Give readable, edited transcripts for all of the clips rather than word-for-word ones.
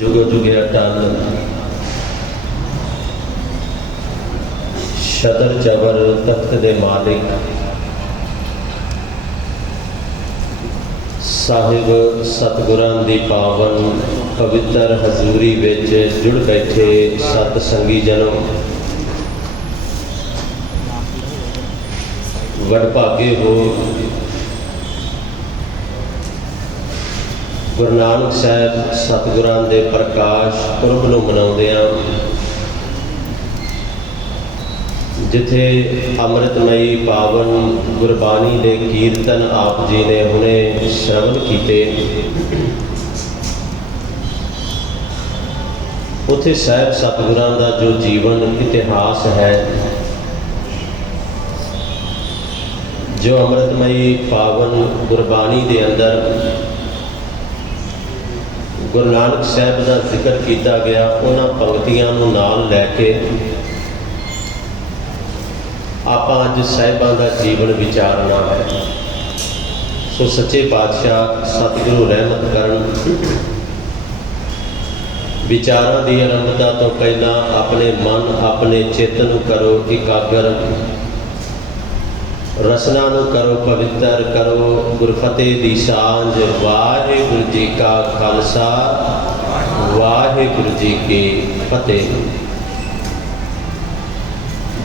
जुग जुग अटल शतर चबर तख्त दे मालिक साहिब सतगुरां दी पावन पवित्र हजूरी विच जुड़ बैठे सत संगी जनों, वडभागे हो गुरु नानक साहब सतगुरां दे प्रकाश पुरब नूं मनाउंदिआं जिथे अमृतमयी पावन गुरबाणी दे कीर्तन आप जी ने हुणे श्रवण कीते, उथे साहब सतगुरां दा जो जीवन इतिहास है, जो अमृतमयी पावन गुरबाणी दे अंदर गुरु नानक साहब का जिक्र किया गया, उन्होंने पंक्तियों को नाल लैके आप अज साहिबां का जीवन विचारना है। सो सच्चे पातशाह सतगुरु रहमत करन। विचारों की आरंभता तो पहला अपने मन अपने चित्त नूं करो एकाग्र, रसना नूं करो पवित्र, करो गुरफतेह दी सांझ। वाहिगुरू जी का खालसा वाहिगुरू जी की फतेह।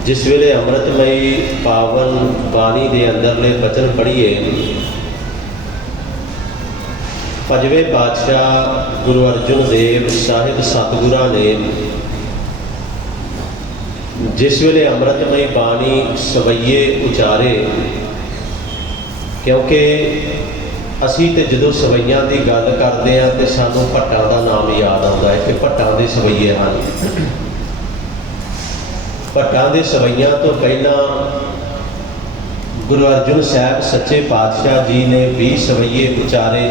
जिस वेले अमृतमयी पावन बाणी दे अंदरले बचन पढ़िए, पंजवें पातशाह गुरु अर्जुन देव साहिब सतगुरां ने जिस वेले अमृतमयी बाणी सवैये उचारे, क्योंकि असी तो जो सवैया की गल करते हैं तो सानू भट्टां का नाम याद आता है कि भट्टां दे सवैये हैं। भट्टां दे सवैया तो पहला गुरु अर्जुन साहब सच्चे पातशाह जी ने 20 सवैये उचारे।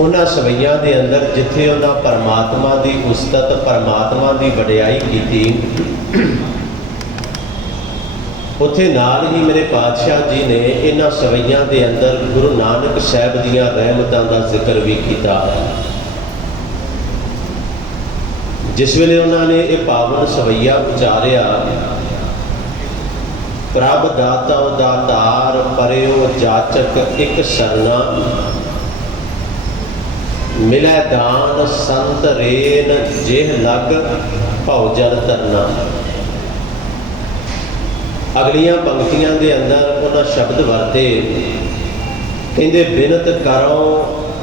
उन्हां सवैयां दे अंदर जिथे उन्हां परमात्मा की उस्तत परमात्मा की वडियाई की, उत्थे नाल ही मेरे पातशाह जी ने इन्हां सवैयां दे अंदर गुरु नानक साहब दीयां रहमतां दा जिक्र भी किया। जिस वेले उन्होंने ये पावन सवैया उचारिया, प्रभ दाता दातार परयो जाचक एक सरना, मिलै दान संत रेन जेह लग भौ जल तरना। अगलियां पंक्तियां दे अंदर उन्हें शब्द वरते, कहते बिनत करो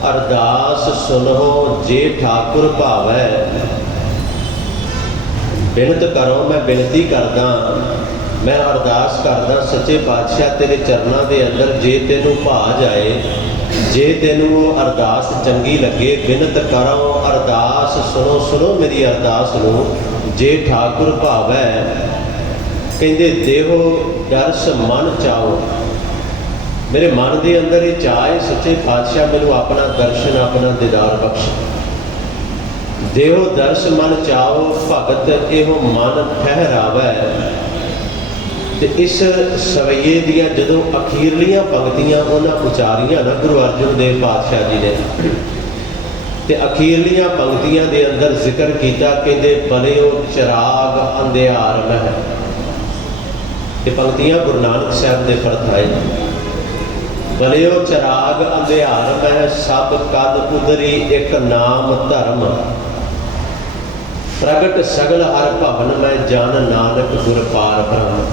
अरदास सुनो जे ठाकुर भावै। बिनत करो मैं बिनती करदा, मैं अरदास करदा सच्चे पातशाह तेरे चरणों के अंदर, जे तेनू भा जाए, जे तेनू अरदास चंगी लगे। बिनत करो अरदास सुनो, सुनो मेरी अरदास नूं जे ठाकुर भावै। कहते देहो दर्श मन चाओ, मेरे मन के अंदर ये चाहे सच्चे पातशाह मैनू अपना दर्शन अपना दीदार बख्श। देहो दर्श मन चाओ भगत एहो मन ठहरावै। तो इस सवैये दियां जदों अखीरलियां पंक्तियां उन्हें उचारियां ना गुरु अर्जुन देव पातशाह जी ने, तो अखीरलियां पंक्तियां दे अंदर जिक्र किया, कहते बलियो चिराग अंधियार मह। ये पंक्तियां गुरु नानक साहब ने परताए। बलियो चिराग अंधियार मह सब कद उदरी एक नाम धर्म, प्रगट सगल हर भवन में जन नानक गुर पार ब्रह्म।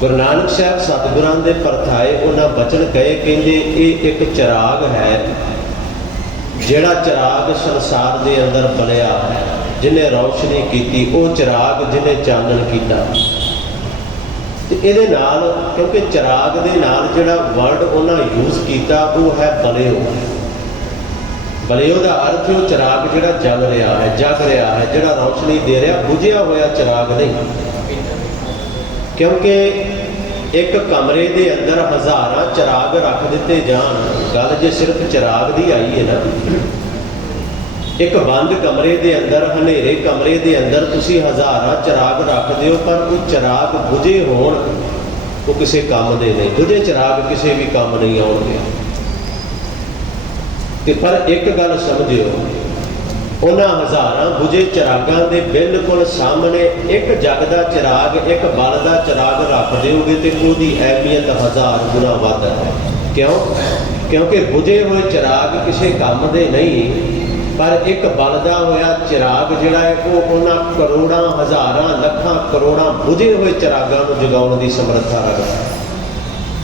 गुरु नानक साहब सतगुरां दे परथाए उन्हां बचन कहे, कहते ये एक चिराग है, जिहड़ा चिराग संसार दे अंदर बलिया, जिन्हें रोशनी की, वो चिराग जिन्हें चानन किया। ये नाल क्योंकि चिराग दे नाल जिहड़ा वर्ड उन्हें यूज किया वो है बलियो। बलियो का अर्थ वो चिराग जिहड़ा जग रहा है, जग रहा है, जिहड़ा रोशनी दे रहा, बुझिया होया चिराग नहीं। क्योंकि एक कमरे के अंदर हज़ारां चिराग रख दिते जान, गल जे सिर्फ चिराग की आई है ना। एक बंद कमरे के अंदर हनेरे कमरे के अंदर तुसी हज़ारां चिराग रख दिओ, पर वो चिराग बुझे होण वो किसी काम दे नहीं। बुझे चिराग किसी भी काम नहीं आउणगे। ਤੇ ਪਰ ਇੱਕ ਗੱਲ ਸਮਝਿਓ, ਉਹਨਾਂ ਹਜ਼ਾਰਾਂ ਬੁਝੇ ਚਿਰਾਗਾਂ ਦੇ ਬਿਲਕੁਲ ਸਾਹਮਣੇ ਇੱਕ ਜਗ ਦਾ ਚਿਰਾਗ, ਇੱਕ ਬਲ ਦਾ ਚਿਰਾਗ ਰੱਖ ਦਿਓਗੇ ਤੇ ਉਹਦੀ ਅਹਿਮੀਅਤ 1000 ਗੁਣਾ ਵੱਧ ਹੈ। ਕਿਉਂ? ਕਿਉਂਕਿ ਬੁਝੇ ਹੋਏ ਚਿਰਾਗ ਕਿਸੇ ਕੰਮ ਦੇ ਨਹੀਂ, ਪਰ ਇੱਕ ਬਲਦਾ ਹੋਇਆ ਚਿਰਾਗ ਜਿਹੜਾ ਹੈ ਉਹ ਉਹਨਾਂ ਕਰੋੜਾਂ, ਹਜ਼ਾਰਾਂ, ਲੱਖਾਂ, ਕਰੋੜਾਂ ਬੁਝੇ ਹੋਏ ਚਿਰਾਗਾਂ ਨੂੰ ਜਗਾਉਣ ਦੀ ਸਮਰੱਥਾ ਰੱਖਦਾ।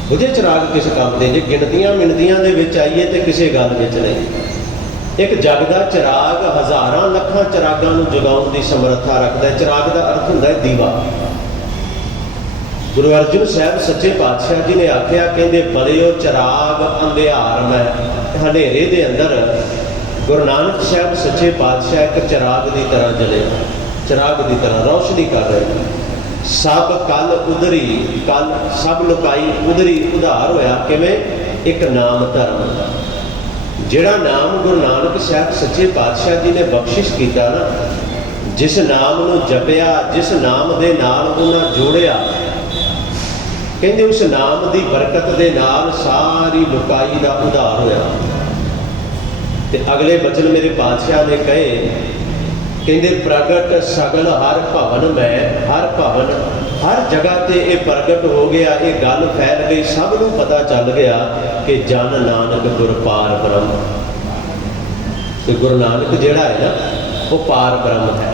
ਬੁਝੇ ਚਿਰਾਗ ਕਿਸ ਕੰਮ ਦੇ? ਜੇ ਗਿਣਤੀਆਂ ਮਿਣਤੀਆਂ ਦੇ ਵਿੱਚ ਆਈਏ ਤੇ ਕਿਸੇ ਗੱਲ ਵਿੱਚ ਨਹੀਂ। ਇੱਕ ਜਗ ਦਾ ਚਿਰਾਗ ਹਜ਼ਾਰਾਂ ਲੱਖਾਂ ਚਿਰਾਗਾਂ ਨੂੰ ਜਗਾਉਣ ਦੀ ਸਮਰੱਥਾ ਰੱਖਦਾ ਹੈ। ਚਿਰਾਗ ਦਾ ਅਰਥ ਹੁੰਦਾ ਹੈ ਦੀਵਾ। ਗੁਰੂ ਅਰਜਨ ਸਾਹਿਬ ਸੱਚੇ ਪਾਤਸ਼ਾਹ ਜੀ ਨੇ ਆਖਿਆ, ਕਹਿੰਦੇ ਬਲਿਓ ਚਿਰਾਗ ਅੰਧਿਆਰ ਮੈਂ, ਹਨੇਰੇ ਦੇ ਅੰਦਰ ਗੁਰੂ ਨਾਨਕ ਸਾਹਿਬ ਸੱਚੇ ਪਾਤਸ਼ਾਹ ਇੱਕ ਚਿਰਾਗ ਦੀ ਤਰ੍ਹਾਂ ਜਲੇ, ਚਿਰਾਗ ਦੀ ਤਰ੍ਹਾਂ ਰੌਸ਼ਨੀ ਕਰ ਰਹੇ। ਸਭ ਕੱਲ ਉਧਰੀ, ਕੱਲ ਸਭ ਲੁਕਾਈ ਉਧਰੀ ਉਧਾਰ ਹੋਇਆ। ਕਿਵੇਂ? ਇੱਕ ਨਾਮ ਧਰਮ, ਜਿਹੜਾ ਨਾਮ ਗੁਰੂ ਨਾਨਕ ਸਾਹਿਬ ਸੱਚੇ ਪਾਤਸ਼ਾਹ ਜੀ ਨੇ ਬਖਸ਼ਿਸ਼ ਕੀਤਾ ਨਾ, ਜਿਸ ਨਾਮ ਨੂੰ ਜਪਿਆ, ਜਿਸ ਨਾਮ ਦੇ ਨਾਲ ਉਹਨਾਂ ਜੋੜਿਆ, ਕਹਿੰਦੇ ਉਸ ਨਾਮ ਦੀ ਬਰਕਤ ਦੇ ਨਾਲ ਸਾਰੀ ਲੁਕਾਈ ਦਾ ਉਧਾਰ ਹੋਇਆ। ਤੇ ਅਗਲੇ ਬਚਨ ਮੇਰੇ ਪਾਤਸ਼ਾਹ ਨੇ ਕਹੇ, ਕਹਿੰਦੇ ਪ੍ਰਗਟ ਸਗਲ ਹਰ ਭਵਨ ਮੈਂ, ਹਰ ਭਵਨ, ਹਰ ਜਗ੍ਹਾ ਤੇ ਇਹ ਪ੍ਰਗਟ ਹੋ ਗਿਆ, ਇਹ ਗੱਲ ਫੈਲ ਗਈ, ਸਭ ਨੂੰ ਪਤਾ ਚੱਲ ਗਿਆ ਕਿ ਜਨ ਨਾਨਕ ਗੁਰ ਪਾਰ ਬ੍ਰਹਮ। ਤੇ ਗੁਰੂ ਨਾਨਕ ਜਿਹੜਾ ਹੈ ਨਾ ਉਹ ਪਾਰ ਬ੍ਰਹਮ ਹੈ।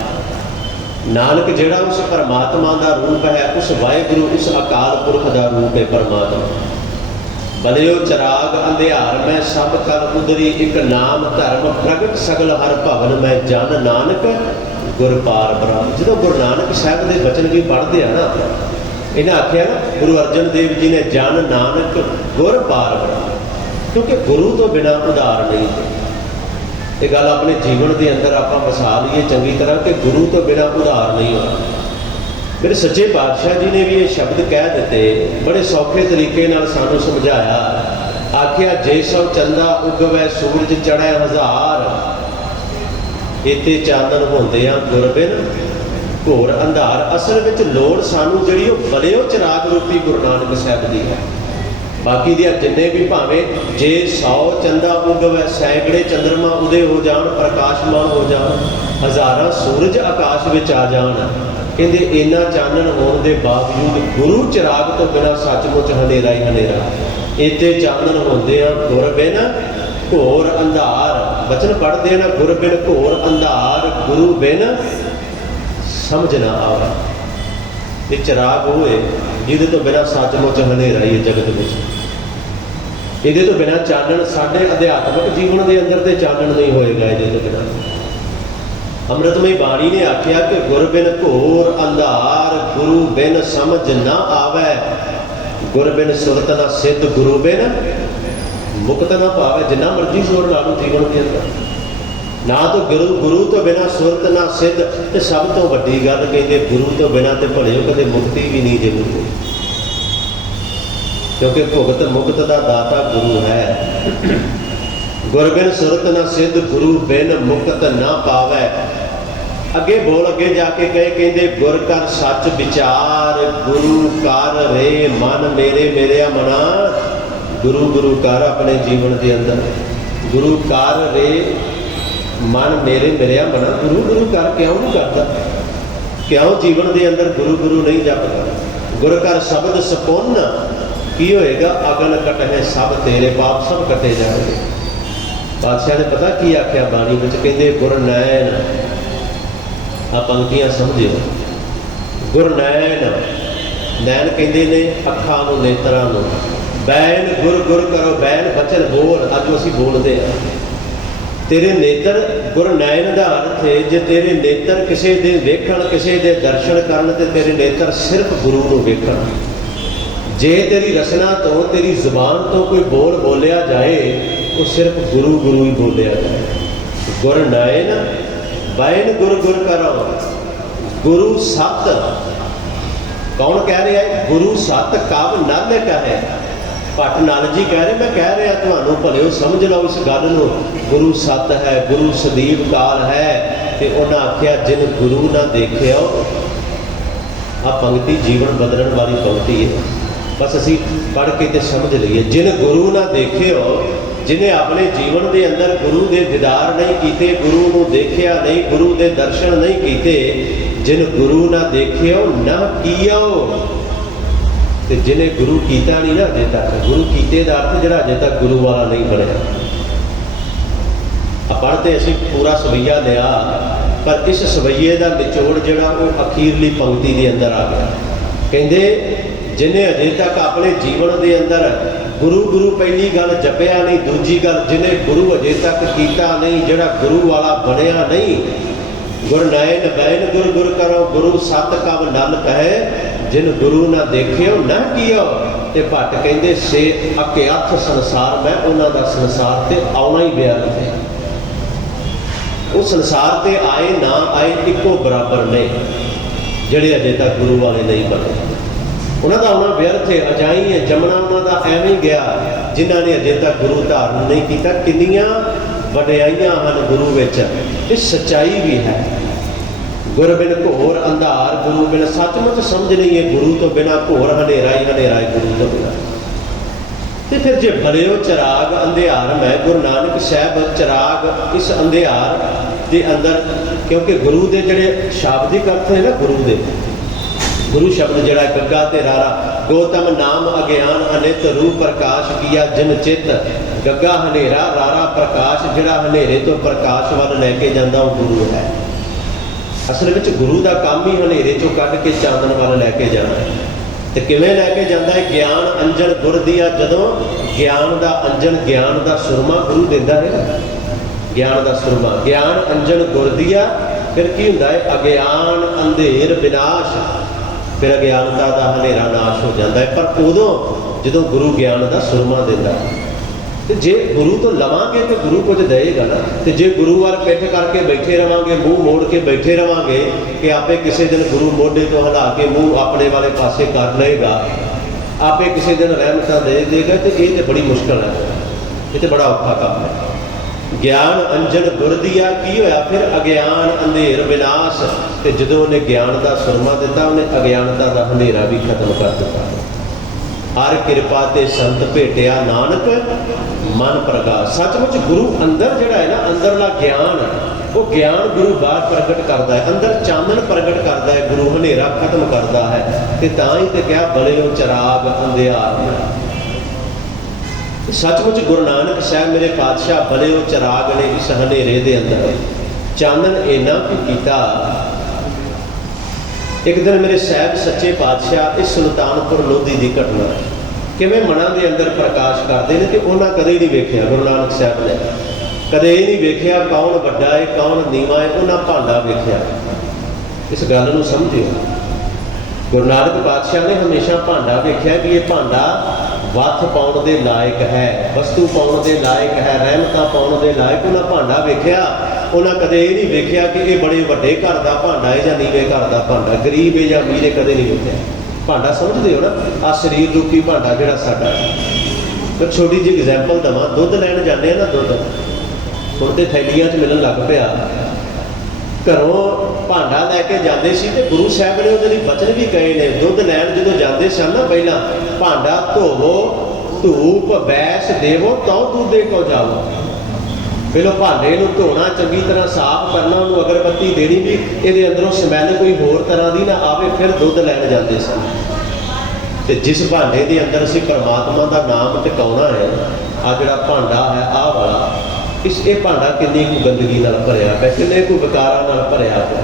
ਨਾਨਕ ਜਿਹੜਾ ਉਸ ਪਰਮਾਤਮਾ ਦਾ ਰੂਪ ਹੈ, ਉਸ ਵਾਹਿਗੁਰੂ, ਉਸ ਅਕਾਲ ਪੁਰਖ ਦਾ ਰੂਪ ਹੈ ਪਰਮਾਤਮਾ। ਬਲਿਓ ਚਿਰਾਗ ਅੰਧਿਆਰ ਮੈਂ, ਸਭ ਕਲ ਉਦਰੀ, ਇੱਕ ਨਾਮ ਧਰਮ, ਪ੍ਰਗਟ ਸਗਲ ਹਰ ਭਵਨ ਮੈਂ, ਜਨ ਨਾਨਕ ਗੁਰ ਪਾਰ ਬ੍ਰਹਮ। ਜਦੋਂ ਗੁਰੂ ਨਾਨਕ ਸਾਹਿਬ ਦੇ ਬਚਨ ਵੀ ਪੜ੍ਹਦੇ ਆ ਨਾ, ਇਹਨਾਂ ਆਖਿਆ ਨਾ ਗੁਰੂ ਅਰਜਨ ਦੇਵ ਜੀ ਨੇ, ਜਨ ਨਾਨਕ ਗੁਰ ਪਾਰ ਬ੍ਰਹਮ, ਕਿਉਂਕਿ ਗੁਰੂ ਤੋਂ ਬਿਨਾਂ ਉਧਾਰ ਨਹੀਂ। ਇਹ ਗੱਲ ਆਪਣੇ ਜੀਵਨ ਦੇ ਅੰਦਰ ਆਪਾਂ ਵਸਾ ਲਈਏ ਚੰਗੀ ਤਰ੍ਹਾਂ ਕਿ ਗੁਰੂ ਤੋਂ ਬਿਨਾਂ ਉਧਾਰ ਨਹੀਂ ਹੋਣਾ। ਮੇਰੇ ਸੱਚੇ ਪਾਤਸ਼ਾਹ ਜੀ ਨੇ ਵੀ ਇਹ ਸ਼ਬਦ ਕਹਿ ਦਿੱਤੇ, ਬੜੇ ਸੌਖੇ ਤਰੀਕੇ ਨਾਲ ਸਾਨੂੰ ਸਮਝਾਇਆ। ਆਖਿਆ ਜੇ ਸੋ ਚੰਦਾ ਉਗਵੈ ਸੂਰਜ ਚੜ੍ਹੈ ਹਜ਼ਾਰ, ਇੱਥੇ ਚਾਨਣ ਹੁੰਦੇ ਆ ਗੁਰ ਬਿਨ ਘੋਰ ਅੰਧਾਰ। ਅਸਲ ਵਿੱਚ ਲੋੜ ਸਾਨੂੰ ਜਿਹੜੀ ਉਹ ਬਲਿਓ ਚਿਰਾਗ ਰੂਪੀ ਗੁਰੂ ਨਾਨਕ ਸਾਹਿਬ ਦੀ ਹੈ। ਬਾਕੀ ਦੀਆਂ ਜਿੰਨੇ ਵੀ ਭਾਵੇਂ ਜੇ 100 ਚੰਦਾ ਉਗਵੈ, ਸੈਂਕੜੇ ਚੰਦਰਮਾ ਉਦੇ ਹੋ ਜਾਣ, ਪ੍ਰਕਾਸ਼ਮਾਨ ਹੋ ਜਾਣ, ਹਜ਼ਾਰਾਂ ਸੂਰਜ ਆਕਾਸ਼ ਵਿੱਚ ਆ ਜਾਣ, ਕਹਿੰਦੇ ਇੰਨਾ ਚਾਨਣ ਹੋਣ ਦੇ ਬਾਵਜੂਦ ਗੁਰੂ ਚਿਰਾਗ ਤੋਂ ਬਿਨਾਂ ਸੱਚਮੁੱਚ ਹਨੇਰਾ ਹੀ ਹਨੇਰਾ। ਇੱਥੇ ਚਾਨਣ ਹੁੰਦੇ ਆ ਗੁਰ ਬਿਨ ਘੋਰ ਅੰਧਾਰ। ਬਚਨ ਪੜ੍ਹਦੇ ਆ ਨਾ, ਗੁਰ ਬਿਨ ਘੋਰ ਅੰਧਾਰ, ਗੁਰੂ ਬਿਨ ਸਮਝ ਨਾ ਆਵੇ। ਇਹ ਚਿਰਾਗ ਹੋਏ ਜਿਹਦੇ ਤੋਂ ਬਿਨਾਂ ਸੱਚਮੁੱਚ ਹਨੇਰਾ ਹੀ ਹੈ ਜਗਤ ਵਿੱਚ। ਇਹਦੇ ਤੋਂ ਬਿਨਾਂ ਚਾਨਣ ਸਾਡੇ ਅਧਿਆਤਮਿਕ ਜੀਵਨ ਦੇ ਅੰਦਰ ਤੇ ਚਾਨਣ ਨਹੀਂ ਹੋਏਗਾ ਇਹਦੇ ਤੋਂ ਬਿਨਾਂ। ਅੰਮ੍ਰਿਤਮਈ ਬਾਣੀ ਨੇ ਆਖਿਆ ਕਿ ਗੁਰ ਬਿਨ ਘੋਰ ਅੰਧਾਰ, ਗੁਰੂ ਬਿਨ ਸਮਝ ਨਾ ਆਵੇ, ਗੁਰ ਬਿਨ ਸੁਰਤ ਨਾ ਸਿੱਧ, ਗੁਰੂ ਬਿਨ ਮੁਕਤ ਨਾ ਪਾਵੇ। ਜਿੰਨਾ ਮਰਜ਼ੀ ਜ਼ੋਰ ਲਾ ਲਓ ਜੀਵਨ ਦੇ ਅੰਦਰ, ਨਾ ਤਾਂ ਗੁਰੂ ਤੋਂ ਬਿਨਾਂ ਸੁਰਤ ਨਾ ਸਿੱਧ, ਤੇ ਸਭ ਤੋਂ ਵੱਡੀ ਗੱਲ ਕਹਿੰਦੇ ਗੁਰੂ ਤੋਂ ਬਿਨਾਂ ਤੇ ਭਲਿਓ ਕਦੇ ਮੁਕਤੀ ਵੀ ਨਹੀਂ ਜੇ ਮਿਲਦੀ, ਕਿਉਂਕਿ ਭੁਗਤ ਮੁਕਤ ਦਾ ਦਾਤਾ ਗੁਰੂ ਹੈ। ਗੁਰ ਬਿਨ ਸੁਰਤ ਨਾ ਸਿੱਧ, ਗੁਰੂ ਬਿਨ ਮੁਕਤ ਨਾ ਪਾਵੇ। ਅੱਗੇ ਬੋਲ, ਅੱਗੇ ਜਾ ਕੇ ਕਹਿੰਦੇ ਗੁਰ ਕਰ ਸੱਚ ਵਿਚਾਰ, ਗੁਰੂ ਕਰ ਰੇ ਮਨ ਮੇਰੇ, ਮੇਰਿਆ ਮਨਾ। ਗੁਰੂ ਗੁਰੂ ਕਰ ਆਪਣੇ ਜੀਵਨ ਦੇ ਅੰਦਰ, ਗੁਰੂ ਕਰ ਰੇ ਮਨ ਮੇਰੇ, ਮੇਰਿਆ ਮਨਾ। ਗੁਰੂ ਗੁਰੂ ਕਰ ਕਿਉਂ ਨਹੀਂ ਕਰਦਾ? ਕਿਉਂ ਜੀਵਨ ਦੇ ਅੰਦਰ ਗੁਰੂ ਗੁਰੂ ਨਹੀਂ ਜਪਦਾ? ਗੁਰ ਕਰ ਸ਼ਬਦ ਸਪੁੰਨ, ਕੀ ਹੋਏਗਾ? ਅਗਨ ਕਟਹਿ ਸਭ ਤੇਰੇ, ਪਾਪ ਸਭ ਕੱਟੇ ਜਾਣਗੇ। ਪਾਤਸ਼ਾਹ ਨੇ ਪਤਾ ਕੀ ਆਖਿਆ ਬਾਣੀ ਵਿੱਚ? ਕਹਿੰਦੇ ਗੁਰ ਨੈਣ, ਆ ਪੰਕਤੀਆਂ ਸਮਝਿਓ, ਗੁਰ ਨੈਣ, ਨੈਣ ਕਹਿੰਦੇ ਨੇ ਅੱਖਾਂ ਨੂੰ, ਨੇਤਰਾਂ ਨੂੰ। ਬੈਨ ਗੁਰ ਗੁਰ ਕਰੋ, ਬੈਨ ਬਚਨ ਬੋਲ, ਅੱਜ ਅਸੀਂ ਬੋਲਦੇ ਆ। ਤੇਰੇ ਨੇਤਰ, ਗੁਰ ਨੈਣ ਦਾ ਅਰਥ ਹੈ ਜੇ ਤੇਰੇ ਨੇਤਰ ਕਿਸੇ ਦੇ ਵੇਖਣ, ਕਿਸੇ ਦੇ ਦਰਸ਼ਨ ਕਰਨ, ਤੇ ਤੇਰੇ ਨੇਤਰ ਸਿਰਫ ਗੁਰੂ ਨੂੰ ਵੇਖਣ। ਜੇ ਤੇਰੀ ਰਸਨਾ ਤੋਂ, ਤੇਰੀ ਜ਼ੁਬਾਨ ਤੋਂ ਕੋਈ ਬੋਲ ਬੋਲਿਆ ਜਾਏ, ਉਹ ਸਿਰਫ ਗੁਰੂ ਗੁਰੂ ਹੀ ਬੋਲਿਆ ਜਾਏ। ਗੁਰ ਨੈਣ ਬੈਨ ਗੁਰ ਗੁਰ ਕਰੋ, ਗੁਰੂ ਸਤ। ਕੌਣ ਕਹਿ ਰਿਹਾ ਹੈ? ਗੁਰੂ ਸਤ ਕਵ ਨਲ ਕਹੈ। ਭੱਟ ਨਲ ਜੀ ਕਹਿ ਰਹੇ, ਮੈਂ ਕਹਿ ਰਿਹਾ ਤੁਹਾਨੂੰ, ਭਲਿਓ ਸਮਝ ਲਓ ਇਸ ਗੱਲ ਨੂੰ। ਗੁਰੂ ਸਤ ਹੈ, ਗੁਰੂ ਸਦੀਵ ਕਾਲ ਹੈ। ਤੇ ਉਹਨਾਂ ਆਖਿਆ ਜਿਨ ਗੁਰੂ ਨਾ ਦੇਖਿਆ। ਆ ਪੰਕਤੀ ਜੀਵਨ ਬਦਲਣ ਵਾਲੀ ਪੰਕਤੀ ਹੈ, ਬਸ ਅਸੀਂ ਪੜ੍ਹ ਕੇ ਤੇ ਸਮਝ ਲਈਏ। ਜਿਨ ਗੁਰੂ ਨਾ ਦੇਖਿਓ जिन्हें अपने जीवन के अंदर गुरु के दीदार नहीं किए, गुरु को देखिया नहीं, गुरु के दर्शन नहीं किए, जिन गुरु ना देखियो ना कियो, ते जिन्हें गुरु कीता नहीं ना अजे तक, गुरु कीते का अर्थ जो अजे तक गुरु वाला नहीं बनया। पढ़ते असी पूरा सवैया लिया, पर इस सवैये का निचोड़ जोड़ा वो अखीरली पंक्ति के अंदर आ गया। कहते जिन्हें अजे तक अपने जीवन के अंदर गुरु गुरु पहली गल जपया नहीं, दूजी गल जिन्हें गुरु अजे तक किया नहीं, जोड़ा गुरु वाला बनया नहीं, गुर नयन बैन गुर गुर करो, गुरु सत कब नल कहे, जिन गुरु ना देखियो ना कियो, ते भट्ट कहते से अक्याथ संसार मैं उन्हों का संसार से आना ही व्यर्थ है। वो संसार से आए ना आए इको बराबर ने, ਜਿਹੜੇ अजे तक गुरु वाले नहीं बने, उन्होंने आना व्यर्थ है। अजाई है जमना उन्होंने एवं गया जिन्हों ने अजे तक गुरु धारण नहीं किया। किन्नियां वडियाइयां हैं गुरु विच, ये सच्चाई भी है। गुर बिन घोर अंधार, गुरु बिन सचमुच समझ नहीं है, गुरु तो बिना घोर हनेरा ही हनेरा है गुरु तो बिना। तो फिर जे भलियो चिराग अंधियार मैं, गुरु नानक साहब चिराग इस अंधियार के अंदर, क्योंकि गुरु के जोड़े शाब्दिक अर्थ है ना, गुरु शब्द जोड़ा गग्गा ते रारा, गौतम नाम अज्ञान अनित रूप प्रकाश किया जिन चित, गग्गा हनेरा रारा प्रकाश, जोड़ा हनेरे तो प्रकाश वाल लैके जाता वो गुरु है। असल में गुरु का काम ही हनेरे चों कढ़ के चांदन वाल लैके जाना है। तो किवें लैके जाता है? ज्ञान अंजन गुर दिया, जदों ज्ञान का अंजन ज्ञान का सुरमा गुरु देता है, ज्ञान का सुरमा, ज्ञान अंजन गुर दिया, फिर की होंदा है? अज्ञान अंधेर विनाश, फिर अज्ञानता का हनेरा नाश हो जाता है। पर उदों जो गुरु ज्ञान का सुरमा देता है। तो जे गुरु तो लवांगे तो गुरु कुछ देगा ना, तो जे गुरु वाल पिठ करके बैठे रहांगे, मुँह मोड़ के बैठे रहांगे कि आपे किसी दिन गुरु मोढे तो हिला के मुँह अपने वाले पासे कर लेगा, आपे किसी दिन रहमत दे देगा, तो ये तो बड़ी मुश्किल है, ये तो बड़ा औखा काम है। ज्ञान अंजन गुर दिया की होया, फिर अज्ञान अंधेर विनाश, तो जो उन्हें ज्ञान का सुरमा दिता, उन्हें अज्ञानता का हनेरा भी खत्म कर दिता। हर कृपा ते संत भेटिया नानक मन प्रकाश। सचमुच गुरु अंदर जड़ा है ना, अंदरला ज्ञान, वो ज्ञान गुरु बाहर प्रगट करता है, अंदर चानन प्रगट करता है, गुरु हनेरा खत्म करता है। तो तां ही तो क्या बलियो चिराग अंधियार। सचमुच गुरु नानक साहब मेरे पातशाह बलियो चिराग ने इस हनेरे दे अंदर चानन इन्ना की कीता। एक दिन मेरे साहब सच्चे पातशाह इस सुल्तानपुर लोधी की घटना किवें मनां दे अंदर प्रकाश करते हैं कि उन्हें कदे नहीं वेख्या, गुरु नानक साहब ने कदे नहीं वेख्या कौन वड्डा है कौन नीवा है, उन्हें भांडा वेख्या। इस गल नूं समझियो, गुरु नानक पातशाह ने हमेशा भांडा वेख्या कि ये भांडा वत्थ पाउण दे लायक है, वस्तु पाउण दे लायक है, रहमतां पाउण दे लायक। उन्हें भांडा वेख्या, उन्हें कदे ये नहीं वेख्या कि ये बड़े वड्डे घर का भांडा है या नीवे घर का भांडा, गरीब है या अमीर है, कदे नहीं वेख्या। भांडा समझते हो ना, आ शरीर रूपी भांडा जिहड़ा साडा। तो छोटी जी एग्जैम्पल देवां, दुध लैण जाने ना, दुध हुण ते थैलियां च मिलण लग पिया। घरों भांडा लैके जाते सी ते गुरु साहब ने उहदे लई बचन भी कहे ने, दुध लैण जदों जाते सन ना, पहला भांडा धोवो, धूप बैस देवो, तो दूधे को जाओ। पहलों भांडे नूं धोना, चंगी तरह साफ करना, उन्होंने अगरबत्ती देनी भी, ये अंदरों समैल कोई होर तरह की ना आवे, फिर दुध लैण जाते सन। तो जिस भांडे के अंदर असीं परमात्मा का नाम टिकाउणा है, आ जिहड़ा भांडा है आ वाला, इस ये भांडा किन्नी कु गंदगी नाल भरिया पिया, किन्ने कु विकारां नाल भरिया पिया,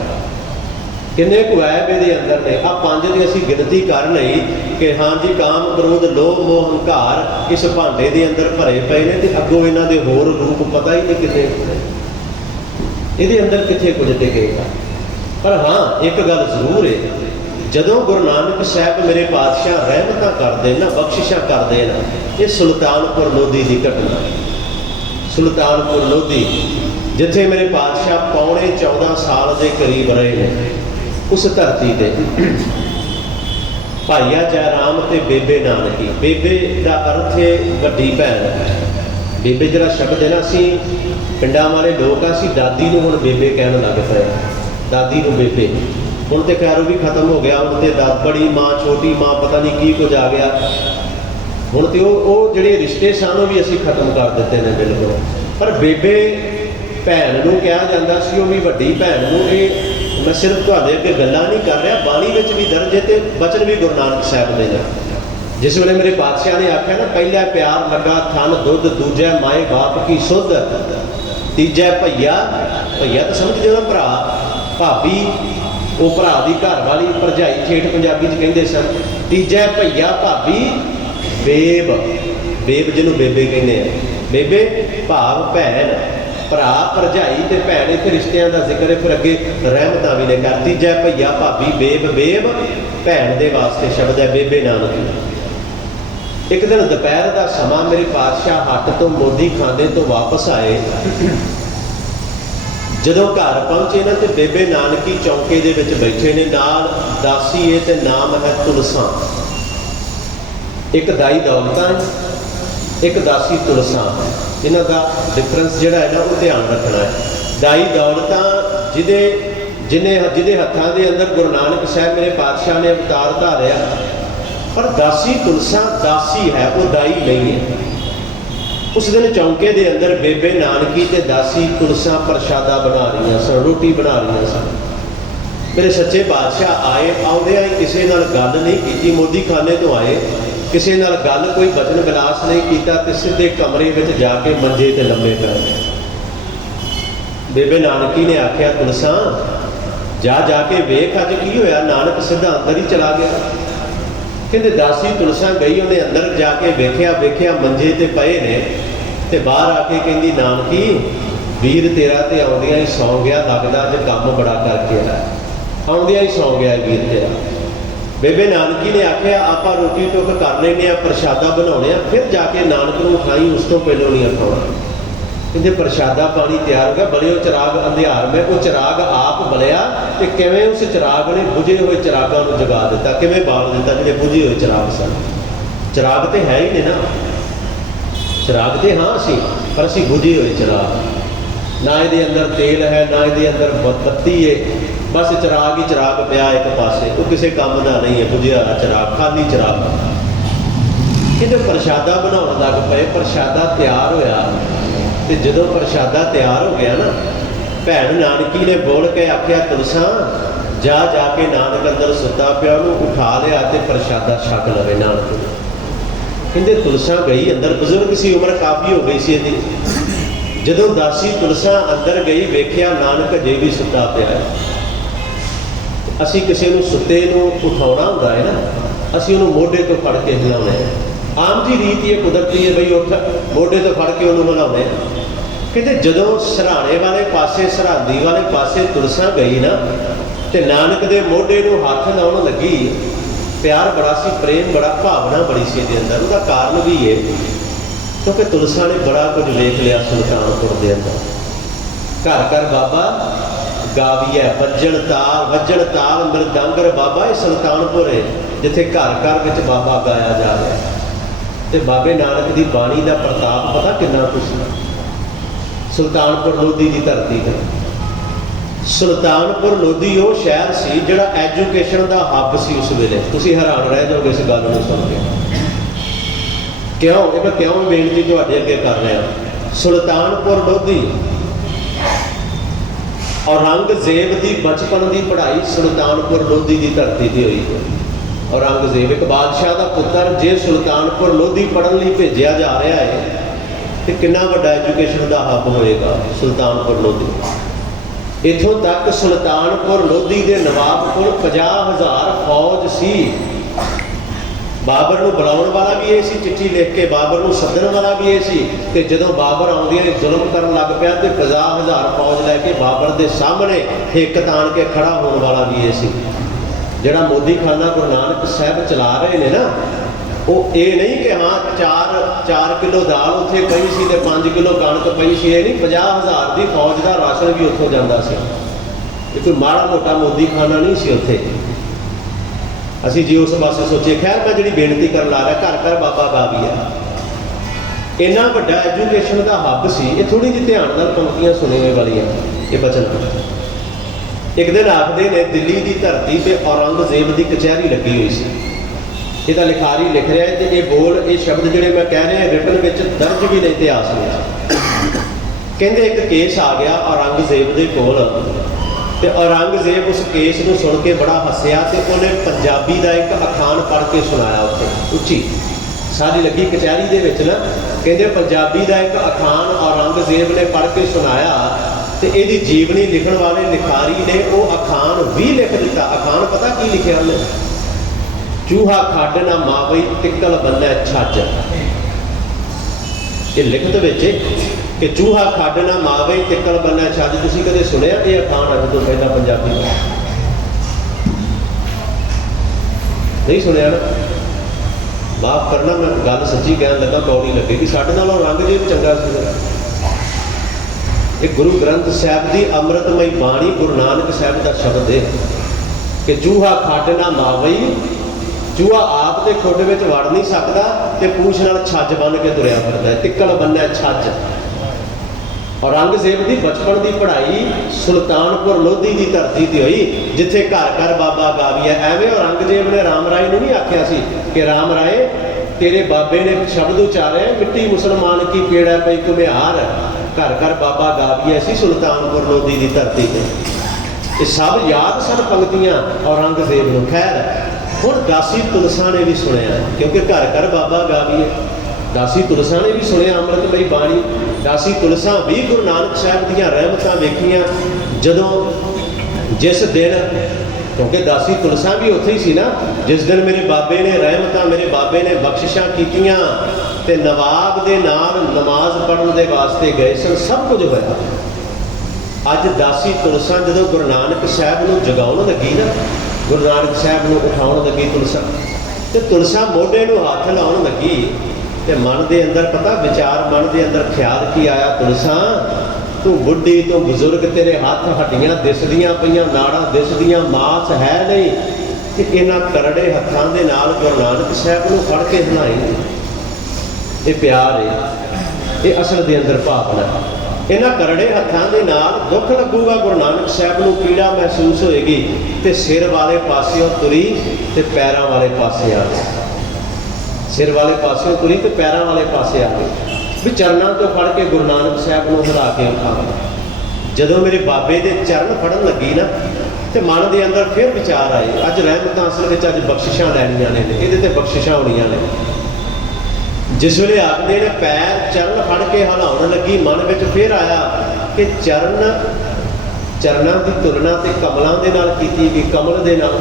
किन्ने कु ऐब इहदे अंदर ने। आ पंज दी असीं गिनती कर लई कि हाँ जी काम क्रोध लोभ मोह हंकार इस भांडे के अंदर भरे पे ने, ते अगों इन्हां दे होर रूप पता ही नहीं कितने, इहदे अंदर कित्थे कुछ टिकेगा। पर हाँ एक गल जरूर है, जदों गुरु नानक साहब मेरे पातशाह रहमतां करदे ना, बख्शिशां करदे ना, ये सुल्तानपुर लोधी की घटना, सुल्तानपुर लोधी जिथे मेरे पातशाह पौने 14 साल के करीब रहे हैं, उस धरती ते भाईया जयराम ते बेबे नानकी। बेबे का अर्थ है वड्डी भैन। बेबे जरा शब्द है ना, असीं पिंडां वाले लोग असीं दादी नूं हुण बेबे कहण लग पए, दादी नूं बेबे। हुण ते खैर भी खत्म हो गया, हुण ते बड़ी माँ छोटी माँ पता नहीं की कुछ आ गया। ਹੁਣ तो वो ਜਿਹੜੇ रिश्ते सन वो भी असी खत्म कर दिते हैं बिल्कुल। पर बेबे भैन नूं कहा जाता सी, वो भी वड्डी भैन नूं। ये मैं सिर्फ तुहाडे अगे गल्लां नहीं कर रहा, बाणी विच भी दर्ज है ते वचन भी गुरु नानक साहब दे ने। जिस वेले मेरे पातशाह ने आख्या ना, पहला प्यार लगा थन दुध, दूजा माए बाप की सुध, तीजा भैया, भैया तो समझदे हो ना भरा, भाभी वो भरा दी घर वाली, भरजाई ठेठ पंजाबी च कहिंदे सन। तीजा भैया भाभी, बेब, बेब जिन्होंने बेबे कहने, बेबे भाव भैन, भरा भरजाई ते भैन, इत्थे रिश्तियां दा जिक्र है। फिर अगे रहमतां भी ने कर। तीजा भैया भाभी, बेब, बेब भैन दे वास्ते शब्द है बेबे नानक। एक दिन दोपहर का समा मेरे पातशाह हट तो मोदी खाने तो वापस आए। जदों घर पहुंचे ना तो बेबे नानकी चौंके दे विच बैठे ने, नाल दासी है ते नाम है तुलसा। एक दाई दौलतां, एक दासी तुलसा, इन्हां दा डिफरेंस जिहड़ा है ना वो ध्यान रखना है। दाई दौलतां जिन्हें हत्थां दे अंदर गुरु नानक साहब मेरे पातशाह ने अवतार धारिया, पर दासी तुलसा दासी है, वो दाई नहीं है। उस दिन चौंके दे अंदर बेबे नानकी ते दासी तुलसा प्रशादा बना रही सन, रोटी बना रही सन। मेरे सच्चे बादशाह आए, आउंदियां ही किसी नाल गल नहीं की, मोदी खाने तो आए, किसी नाल गल कोई बचन विलास नहीं किया, ते सीधे कमरे में जाके मंजे ते लम्बे पै गए। बेबे नानकी ने आख्या, तुलसा जा जाके वेख अज की होया। नानक सीधा अंदर ही चला गया। कहते दासी तुलसा गई, उन्हें अंदर जाके वेख्या मंजे ते पए ने, ते बाहर आके कहती, नानकी वीर तेरा ते आउंदियां ही सौ गया, लगदा अज काम बड़ा करके आया, आउंदियां ही सौ गया वीर तेरा। बेबे नानकी ने आख्या, आप रोटी टुक कर लेने, प्रशादा बनाने, फिर जाके नानक नूं खाई, उस तो पहलों नहीं खाना। कहते प्रशादा पानी तैयार हो गया, बलियो चिराग अंधियार में। वो चिराग आप बलिया तो किवें उस चिराग ने बुझे हुए चिरागां नूं जगा दिता, किवें बाल दिता जिहड़े बुझे हुए चिराग सन। चिराग तो है ही नहीं ना, चिराग तो हाँ असी, पर असी बुझे हुए चिराग। ना ये अंदर तेल है, ना ये अंदर बत्ती है, बस चिराग ही चिराग पिया एक पासे, वो किसी काम का नहीं है, बुझिया हुआ चिराग, खाली चिराग। कहते प्रशादा बनाउण लग पे, प्रशादा तैयार होया, तो जो प्रशादा तैयार हो गया ना, भैन नानकी ने बोल के आख्या, तुलसा जा जाके नानक अंदर सुता पिया, उन्होंने उठा लिया तो प्रशादा छक लवे नानक। कहते तुलसा गई अंदर, बुजुर्ग सी, उम्र काफ़ी हो गई सी इहदी। जदों दासी तुलसा अंदर गई, वेख्या नानक अजे भी सुता पिया। असी किसी नूं सुते नूं उठाउणा हुंदा है ना, असी उहनूं मोढे तो फड़ के हिलाउणे, आम जी रीत ये कुदरती है बई, उठ मोढे तो फड़ के उन्होंने हिलाउणे। कहते जदों सराणे वाले पासे, सरहदी वाले पासे तुलसा गई ना, तो नानक दे मोढे नूं हथ लाउण लगी, प्यार बड़ा सी, प्रेम बड़ा, भावना बड़ी सी इहदे अंदर। उसका कारण भी है क्योंकि तुलसा ने बड़ा कुछ वेख लिया सुल्तानपुर के अंदर। घर घर बाबा गावीए, वजन ताल मृदंगर बाबा, ये सुल्तानपुर है जिथे घर घर में बाबा गाया जा रहा है। तो बाबे नानक की बाणी का प्रताप पता कितना कुछ। सुल्तानपुर लोधी की धरती है। सुल्तानपुर लोधी वो शहर से जिहड़ा एजुकेशन का हब से उस वेले। तुसीं हैरान रह जाओगे इस गल को सुन के। क्यों ये मैं क्यों बेनती तुहाडे अगे कर रहा। सुल्तानपुर लोधी औरंगजेब की बचपन की पढ़ाई सुल्तानपुर लोधी की धरती से हुई है। औरंगजेब एक बादशाह का पुत्र, जे सुल्तानपुर लोधी पढ़न लई भेजा जा रहा है तो कितना वड्डा एजुकेशन का हब होएगा सुल्तानपुर लोधी। इथों तक सुल्तानपुर लोधी के नवाब को 50,000 फौज सी। बाबर को बुलाने वाला भी ये सी, चिट्ठी लिख के बाबर को सदन वाला भी ये सी। ते जदों बाबर आउंदियां ने जुल्म करन लग पिया तो 50,000 फौज लैके बाबर के सामने हिक तान के खड़ा होने वाला भी ये सी। जिहड़ा मोदी खाना गुरु नानक साहब चला रहे हैं ना, वो ये नहीं कि हाँ 4 किलो दाल उत्थे पई सी ते 5 किलो कणक पई सी, ये नहीं। 50,000 की फौज का राशन भी उत्थों जाता सी। कोई माड़ा मोटा मोदी खाना नहीं सी उत्थे। असी जी उस पासे सोचे। खैर मैं जी बेनती कर ला रहा, घर घर बाबा गावीआ इन्ना वड्डा एजुकेशन का हब सी। ये थोड़ी जी ध्यान नाल पंक्तियां सुने हुए वालियां ये बचन। एक दिन आखते ने दिल्ली की धरती पर औरंगजेब की कचहरी लगी हुई सी। ਇਹਦਾ ਲਿਖਾਰੀ ਲਿਖ ਰਿਹਾ ਹੈ ਤੇ ਇਹ ਬੋਲ, ਇਹ ਸ਼ਬਦ ਜਿਹੜੇ ਮੈਂ ਕਹਿ ਰਿਹਾ ਰਿਟਨ ਵਿੱਚ ਦਰਜ ਵੀ ਨੇ ਇਤਿਹਾਸ ਵਿੱਚ। ਕਹਿੰਦੇ ਇੱਕ ਕੇਸ ਆ ਗਿਆ ਔਰੰਗਜ਼ੇਬ ਦੇ ਕੋਲ, ਤੇ ਔਰੰਗਜ਼ੇਬ ਉਸ ਕੇਸ ਨੂੰ ਸੁਣ ਕੇ ਬੜਾ ਹੱਸਿਆ ਤੇ ਉਹਨੇ ਪੰਜਾਬੀ ਦਾ ਇੱਕ ਅਖਾਣ ਪੜ੍ਹ ਕੇ ਸੁਣਾਇਆ ਉੱਥੇ ਉੱਚੀ ਸਾਰੀ ਲੱਗੀ ਕਚਹਿਰੀ ਦੇ ਵਿੱਚ ਨਾ। ਕਹਿੰਦੇ ਪੰਜਾਬੀ ਦਾ ਇੱਕ ਅਖਾਣ ਔਰੰਗਜ਼ੇਬ ਨੇ ਪੜ੍ਹ ਕੇ ਸੁਣਾਇਆ ਤੇ ਇਹਦੀ ਜੀਵਨੀ ਲਿਖਣ ਵਾਲੇ ਲਿਖਾਰੀ ਨੇ ਉਹ ਅਖਾਣ ਵੀ ਲਿਖ ਦਿੱਤਾ। ਅਖਾਣ ਪਤਾ ਕੀ ਲਿਖਿਆ ਉਹਨੇ? ਚੂਹਾ ਖੱਡ ਨਾ ਮਾਵਈ ਟਿੱਕਲ ਬੰਨੈ ਛੱਜ। ਇਹ ਲਿਖਤ ਵਿੱਚ ਕਿ ਚੂਹਾ ਖੱਡ ਨਾ ਮਾਵਈ ਟਿੱਕਲ ਬੰਨੈ ਛੱਜ। ਤੁਸੀਂ ਕਦੇ ਸੁਣਿਆ ਇਹ ਅਖਾਣ ਅੱਜ ਤੋਂ ਪਹਿਲਾਂ ਪੰਜਾਬੀ ਦਾ? ਨਹੀਂ ਸੁਣਿਆ ਨਾ? ਮਾਫ਼ ਕਰਨਾ, ਮੈਂ ਗੱਲ ਸੱਚੀ ਕਹਿਣ ਲੱਗਾ, ਕੌੜੀ ਲੱਗੇਗੀ। ਸਾਡੇ ਨਾਲੋਂ ਔਰੰਗਜ਼ੇਬ ਚੰਗਾ ਸੀ। ਇਹ ਗੁਰੂ ਗ੍ਰੰਥ ਸਾਹਿਬ ਦੀ ਅੰਮ੍ਰਿਤਮਈ ਬਾਣੀ ਗੁਰੂ ਨਾਨਕ ਸਾਹਿਬ ਦਾ ਸ਼ਬਦ ਹੈ ਕਿ ਚੂਹਾ ਖੱਡ ਨਾ ਮਾਵਈ। ਚੂਹਾ ਆਪ ਦੇ ਖੁੱਡ ਵਿੱਚ ਵੜ ਨਹੀਂ ਸਕਦਾ ਤੇ ਪੂਛ ਨਾਲ ਛੱਜ ਬੰਨ ਕੇ ਤੁਰਿਆ ਫਿਰਦਾ ਹੈ, ਟਿੱਕਲ ਬੰਨਿਆ ਛੱਜ। ਔਰੰਗਜ਼ੇਬ ਦੀ ਬਚਪਨ ਦੀ ਪੜ੍ਹਾਈ ਸੁਲਤਾਨਪੁਰ ਲੋਧੀ ਦੀ ਧਰਤੀ ਤੇ ਹੋਈ, ਜਿੱਥੇ ਘਰ ਘਰ ਬਾਬਾ ਗਾਵੀਆ। ਐਵੇਂ ਔਰੰਗਜ਼ੇਬ ਨੇ ਰਾਮ ਰਾਏ ਨੂੰ ਨਹੀਂ ਆਖਿਆ ਸੀ ਕਿ ਰਾਮ ਰਾਏ ਤੇਰੇ ਬਾਬੇ ਨੇ ਸ਼ਬਦ ਉਚਾਰਿਆ, ਮਿੱਟੀ ਮੁਸਲਮਾਨ ਕੀ ਪੇੜਾ ਪਈ ਘੁਮਿਆਰ। ਘਰ ਘਰ ਬਾਬਾ ਗਾਵੀਆ ਸੀ ਸੁਲਤਾਨਪੁਰ ਲੋਧੀ ਦੀ ਧਰਤੀ ਤੇ। ਇਹ ਸਭ ਯਾਦ ਸਨ ਪੰਕਤੀਆਂ ਔਰੰਗਜ਼ੇਬ ਨੂੰ। ਖੈਰ ਹੁਣ ਦਾਸੀ ਤੁਲਸਾ ਨੇ ਵੀ ਸੁਣਿਆ, ਕਿਉਂਕਿ ਘਰ ਘਰ ਬਾਬਾ ਗਾਵੀਆ। ਦਾਸੀ ਤੁਲਸਾ ਨੇ ਵੀ ਸੁਣਿਆ ਅੰਮ੍ਰਿਤਮਈ ਬਾਣੀ। ਦਾਸੀ ਤੁਲਸਾ ਵੀ ਗੁਰੂ ਨਾਨਕ ਸਾਹਿਬ ਦੀਆਂ ਰਹਿਮਤਾਂ ਵੇਖੀਆਂ ਜਦੋਂ ਜਿਸ ਦਿਨ, ਕਿਉਂਕਿ ਦਾਸੀ ਤੁਲਸਾ ਵੀ ਉੱਥੇ ਹੀ ਸੀ ਨਾ ਜਿਸ ਦਿਨ ਮੇਰੇ ਬਾਬੇ ਨੇ ਰਹਿਮਤਾਂ, ਮੇਰੇ ਬਾਬੇ ਨੇ ਬਖਸ਼ਿਸ਼ਾਂ ਕੀਤੀਆਂ ਤੇ ਨਵਾਬ ਦੇ ਨਾਲ ਨਮਾਜ਼ ਪੜ੍ਹਨ ਦੇ ਵਾਸਤੇ ਗਏ ਸਨ। ਸਭ ਕੁਝ ਹੋਇਆ। ਅੱਜ ਦਾਸੀ ਤੁਲਸਾ ਜਦੋਂ ਗੁਰੂ ਨਾਨਕ ਸਾਹਿਬ ਨੂੰ ਜਗਾਉਣ ਲੱਗੀ ਨਾ, ਗੁਰੂ ਨਾਨਕ ਸਾਹਿਬ ਨੂੰ ਉਠਾਉਣ ਲੱਗੀ ਤੁਲਸਾ, ਤੇ ਤੁਲਸਾ ਮੋਢੇ ਨੂੰ ਹੱਥ ਲਾਉਣ ਲੱਗੀ ਤੇ ਮਨ ਦੇ ਅੰਦਰ ਪਤਾ ਵਿਚਾਰ, ਮਨ ਦੇ ਅੰਦਰ ਖਿਆਲ ਕੀ ਆਇਆ? ਤੁਲਸਾ ਤੂੰ ਬੁੱਢੀ, ਤੂੰ ਬਜ਼ੁਰਗ, ਤੇਰੇ ਹੱਥ ਹੱਡੀਆਂ ਦਿਸਦੀਆਂ ਪਈਆਂ, ਨਾੜਾਂ ਦਿਸਦੀਆਂ, ਮਾਸ ਹੈ ਨਹੀਂ, ਤੇ ਇਹਨਾਂ ਕਰੜੇ ਹੱਥਾਂ ਦੇ ਨਾਲ ਗੁਰੂ ਨਾਨਕ ਸਾਹਿਬ ਨੂੰ ਫੜ ਕੇ ਹਿਲਾਈ। ਇਹ ਪਿਆਰ ਹੈ, ਇਹ ਅਸਲ ਦੇ ਅੰਦਰ ਭਾਵਨਾ। ਇਹਨਾਂ ਕਰੜੇ ਹੱਥਾਂ ਦੇ ਨਾਲ ਦੁੱਖ ਲੱਗੂਗਾ ਗੁਰੂ ਨਾਨਕ ਸਾਹਿਬ ਨੂੰ, ਪੀੜਾ ਮਹਿਸੂਸ ਹੋਏਗੀ, ਤੇ ਸਿਰ ਵਾਲੇ ਪਾਸਿਓਂ ਤੁਰੀ ਤੇ ਪੈਰਾਂ ਵਾਲੇ ਪਾਸੇ ਆ ਗਈ। ਸਿਰ ਵਾਲੇ ਪਾਸਿਓਂ ਤੁਰੀ ਤੇ ਪੈਰਾਂ ਵਾਲੇ ਪਾਸੇ ਆ ਗਈ ਵੀ ਚਰਨਾਂ ਤੋਂ ਫੜ ਕੇ ਗੁਰੂ ਨਾਨਕ ਸਾਹਿਬ ਨੂੰ ਹਿਲਾ ਕੇ ਉਠਾਵਾਂ। ਜਦੋਂ ਮੇਰੇ ਬਾਬੇ ਦੇ ਚਰਨ ਫੜਨ ਲੱਗੀ ਨਾ ਤੇ ਮਨ ਦੇ ਅੰਦਰ ਫਿਰ ਵਿਚਾਰ ਆਏ, ਅੱਜ ਰਹਿਮਤਾਂ ਅਸਲ ਵਿੱਚ ਅੱਜ ਬਖਸ਼ਿਸ਼ਾਂ ਲੈਣੀਆਂ ਨੇ, ਇਹਦੇ ਤੇ ਬਖਸ਼ਿਸ਼ਾਂ ਹੋਣੀਆਂ ਨੇ। ਜਿਸ ਵੇਲੇ ਆਖਦੇ ਨੇ ਪੈਰ ਚਰਨ ਫੜ ਕੇ ਹਿਲਾਉਣ ਲੱਗੀ, ਮਨ ਵਿੱਚ ਫਿਰ ਆਇਆ ਕਿ ਚਰਨਾਂ ਦੀ ਤੁਲਨਾ ਤੇ ਕਮਲਾਂ ਦੇ ਨਾਲ ਕੀਤੀ ਗਈ। ਕਮਲ ਦੇ ਨਾਲ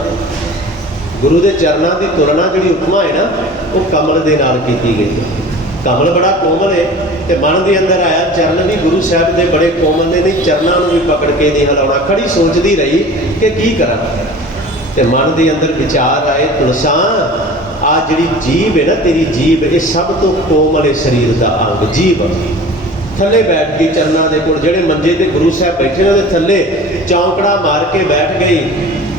ਗੁਰੂ ਦੇ ਚਰਨਾਂ ਦੀ ਤੁਲਨਾ ਜਿਹੜੀ ਉਪਮਾ ਹੈ ਨਾ, ਉਹ ਕਮਲ ਦੇ ਨਾਲ ਕੀਤੀ ਗਈ। ਕਮਲ ਬੜਾ ਕੋਮਲ ਹੈ ਤੇ ਮਨ ਦੇ ਅੰਦਰ ਆਇਆ ਚਰਨ ਵੀ ਗੁਰੂ ਸਾਹਿਬ ਦੇ ਬੜੇ ਕੋਮਲ ਨੇ, ਨਹੀਂ ਚਰਨਾਂ ਨੂੰ ਵੀ ਪਕੜ ਕੇ ਨਹੀਂ ਹਿਲਾਉਣਾ। ਖੜੀ ਸੋਚਦੀ ਰਹੀ ਕਿ ਕੀ ਕਰਾਂ, ਤੇ ਮਨ ਦੇ ਅੰਦਰ ਵਿਚਾਰ ਆਏ, ਤੁਲਸਾ ਆ ਜਿਹੜੀ ਜੀਭ ਹੈ ਨਾ ਤੇਰੀ ਜੀਭ, ਇਹ ਸਭ ਤੋਂ ਕੋਮਲ ਹੈ ਸਰੀਰ ਦਾ ਅੰਗ। ਜੀਭ ਥੱਲੇ ਬੈਠ ਗਈ ਚਰਨਾਂ ਦੇ ਕੋਲ, ਜਿਹੜੇ ਮੰਜੇ ਤੇ ਗੁਰੂ ਸਾਹਿਬ ਬੈਠੇ ਨੇ ਉਹਦੇ ਥੱਲੇ ਚੌਂਕੜਾ ਮਾਰ ਕੇ ਬੈਠ ਗਈ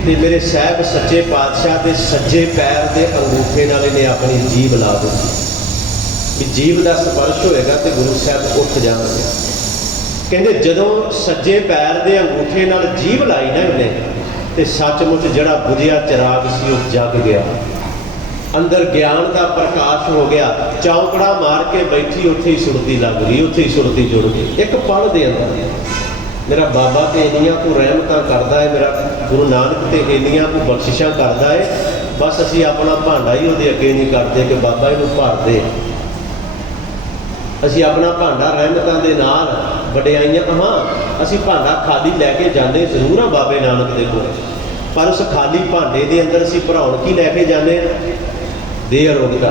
ਤੇ ਮੇਰੇ ਸਾਹਿਬ ਸੱਚੇ ਪਾਤਸ਼ਾਹ ਦੇ ਸੱਜੇ ਪੈਰ ਦੇ ਅੰਗੂਠੇ ਨਾਲ ਇਹਨੇ ਆਪਣੀ ਜੀਭ ਲਾ ਦਿੱਤੀ ਵੀ ਜੀਭ ਦਾ ਸਪਰਸ਼ ਹੋਏਗਾ ਤੇ ਗੁਰੂ ਸਾਹਿਬ ਉੱਠ ਜਾਣਗੇ। ਕਹਿੰਦੇ ਜਦੋਂ ਸੱਜੇ ਪੈਰ ਦੇ ਅੰਗੂਠੇ ਨਾਲ ਜੀਭ ਲਾਈ ਨਾ ਇਹਨੇ ਤੇ ਸੱਚਮੁੱਚ ਜਿਹੜਾ ਬੁਝਿਆ ਚਿਰਾਗ ਸੀ ਉਹ ਜਗ ਗਿਆ, ਅੰਦਰ ਗਿਆਨ ਦਾ ਪ੍ਰਕਾਸ਼ ਹੋ ਗਿਆ। ਚੌਂਕੜਾ ਮਾਰ ਕੇ ਬੈਠੀ, ਉੱਥੇ ਹੀ ਸੁਰਤੀ ਲੱਗ ਗਈ, ਉੱਥੇ ਹੀ ਸੁਰਤੀ ਜੁੜ ਗਈ। ਇੱਕ ਪਲ ਦੇ ਅੰਦਰ ਮੇਰਾ ਬਾਬਾ ਤੇ ਇੰਨੀਆਂ ਕੁ ਰਹਿਮਤਾਂ ਕਰਦਾ ਹੈ, ਮੇਰਾ ਗੁਰੂ ਨਾਨਕ ਤੇ ਇੰਨੀਆਂ ਕੁ ਬਖਸ਼ਿਸ਼ਾਂ ਕਰਦਾ ਹੈ, ਬਸ ਅਸੀਂ ਆਪਣਾ ਭਾਂਡਾ ਹੀ ਉਹਦੇ ਅੱਗੇ ਨਹੀਂ ਕਰਦੇ ਕਿ ਬਾਬਾ ਇਹਨੂੰ ਭਰ ਦੇ। ਅਸੀਂ ਆਪਣਾ ਭਾਂਡਾ ਰਹਿਮਤਾਂ ਦੇ ਨਾਲ ਵਡਿਆਈਆਂ, ਹਾਂ ਅਸੀਂ ਭਾਂਡਾ ਖਾਲੀ ਲੈ ਕੇ ਜਾਂਦੇ ਜ਼ਰੂਰ ਹਾਂ ਬਾਬੇ ਨਾਨਕ ਦੇ ਕੋਲ, ਪਰ ਉਸ ਖਾਲੀ ਭਾਂਡੇ ਦੇ ਅੰਦਰ ਅਸੀਂ ਭਰਾਉਣ ਕੀ ਲੈ ਕੇ ਜਾਂਦੇ ਹਾਂ? ਦੇ ਅਰੋਗਤਾ,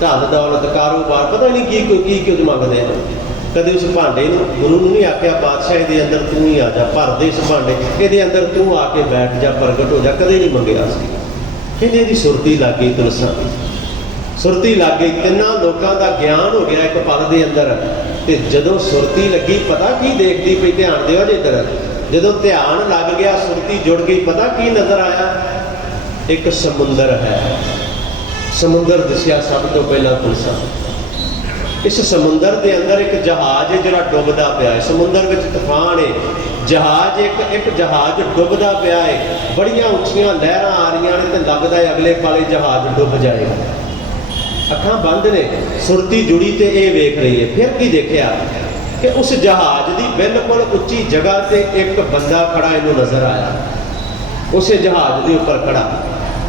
ਧਨ ਦੌਲਤ, ਕਾਰੋਬਾਰ, ਪਤਾ ਨਹੀਂ ਕੀ ਕੁਝ ਮੰਗਦੇ ਹਾਂ। ਕਦੇ ਉਸ ਭਾਂਡੇ ਨੂੰ ਗੁਰੂ ਨੂੰ ਨਹੀਂ ਆਖਿਆ ਪਾਤਸ਼ਾਹ ਇਹਦੇ ਅੰਦਰ ਤੂੰ ਹੀ ਆ ਜਾ, ਭਰ ਦੇ ਇਸ ਭਾਂਡੇ, ਇਹਦੇ ਅੰਦਰ ਤੂੰ ਆ ਕੇ ਬੈਠ ਜਾ, ਪ੍ਰਗਟ ਹੋ ਜਾ, ਕਦੇ ਨਹੀਂ ਮੰਗਿਆ ਸੀ। ਕਹਿੰਦੇ ਇਹਦੀ ਸੁਰਤੀ ਲੱਗ ਗਈ, ਤੁਲਸਾ ਦੀ ਸੁਰਤੀ ਲੱਗ ਗਈ। ਤਿੰਨਾਂ ਲੋਕਾਂ ਦਾ ਗਿਆਨ ਹੋ ਗਿਆ ਇੱਕ ਪਲ ਦੇ ਅੰਦਰ। ਤੇ ਜਦੋਂ ਸੁਰਤੀ ਲੱਗੀ, ਪਤਾ ਕੀ ਦੇਖਦੀ ਪਈ? ਧਿਆਨ ਦਿਓ ਜੇ ਇੱਧਰ। ਜਦੋਂ ਧਿਆਨ ਲੱਗ ਗਿਆ, ਸੁਰਤੀ ਜੁੜ ਗਈ, ਪਤਾ ਕੀ ਨਜ਼ਰ ਆਇਆ? ਇੱਕ ਸਮੁੰਦਰ ਹੈ। ਸਮੁੰਦਰ ਦਿਸਿਆ ਸਭ ਤੋਂ ਪਹਿਲਾਂ ਤੁਲਸਾ। इस समुंदर के अंदर एक जहाज है जिहड़ा डुबदा पिया है, समुंदर में तूफान है, जहाज एक जहाज डुबदा पिया है, बड़ियां उच्चियां लहरां आ रही ने, तो लगता है अगले पाले जहाज डुब जाएगा। अखां बंद ने, सुरती जुड़ी तो ये वेख रही है। फिर की देखा कि उस जहाज की बिल्कुल उच्ची जगह से एक बंदा खड़ा इनू नजर आया, उस जहाज के उपर खड़ा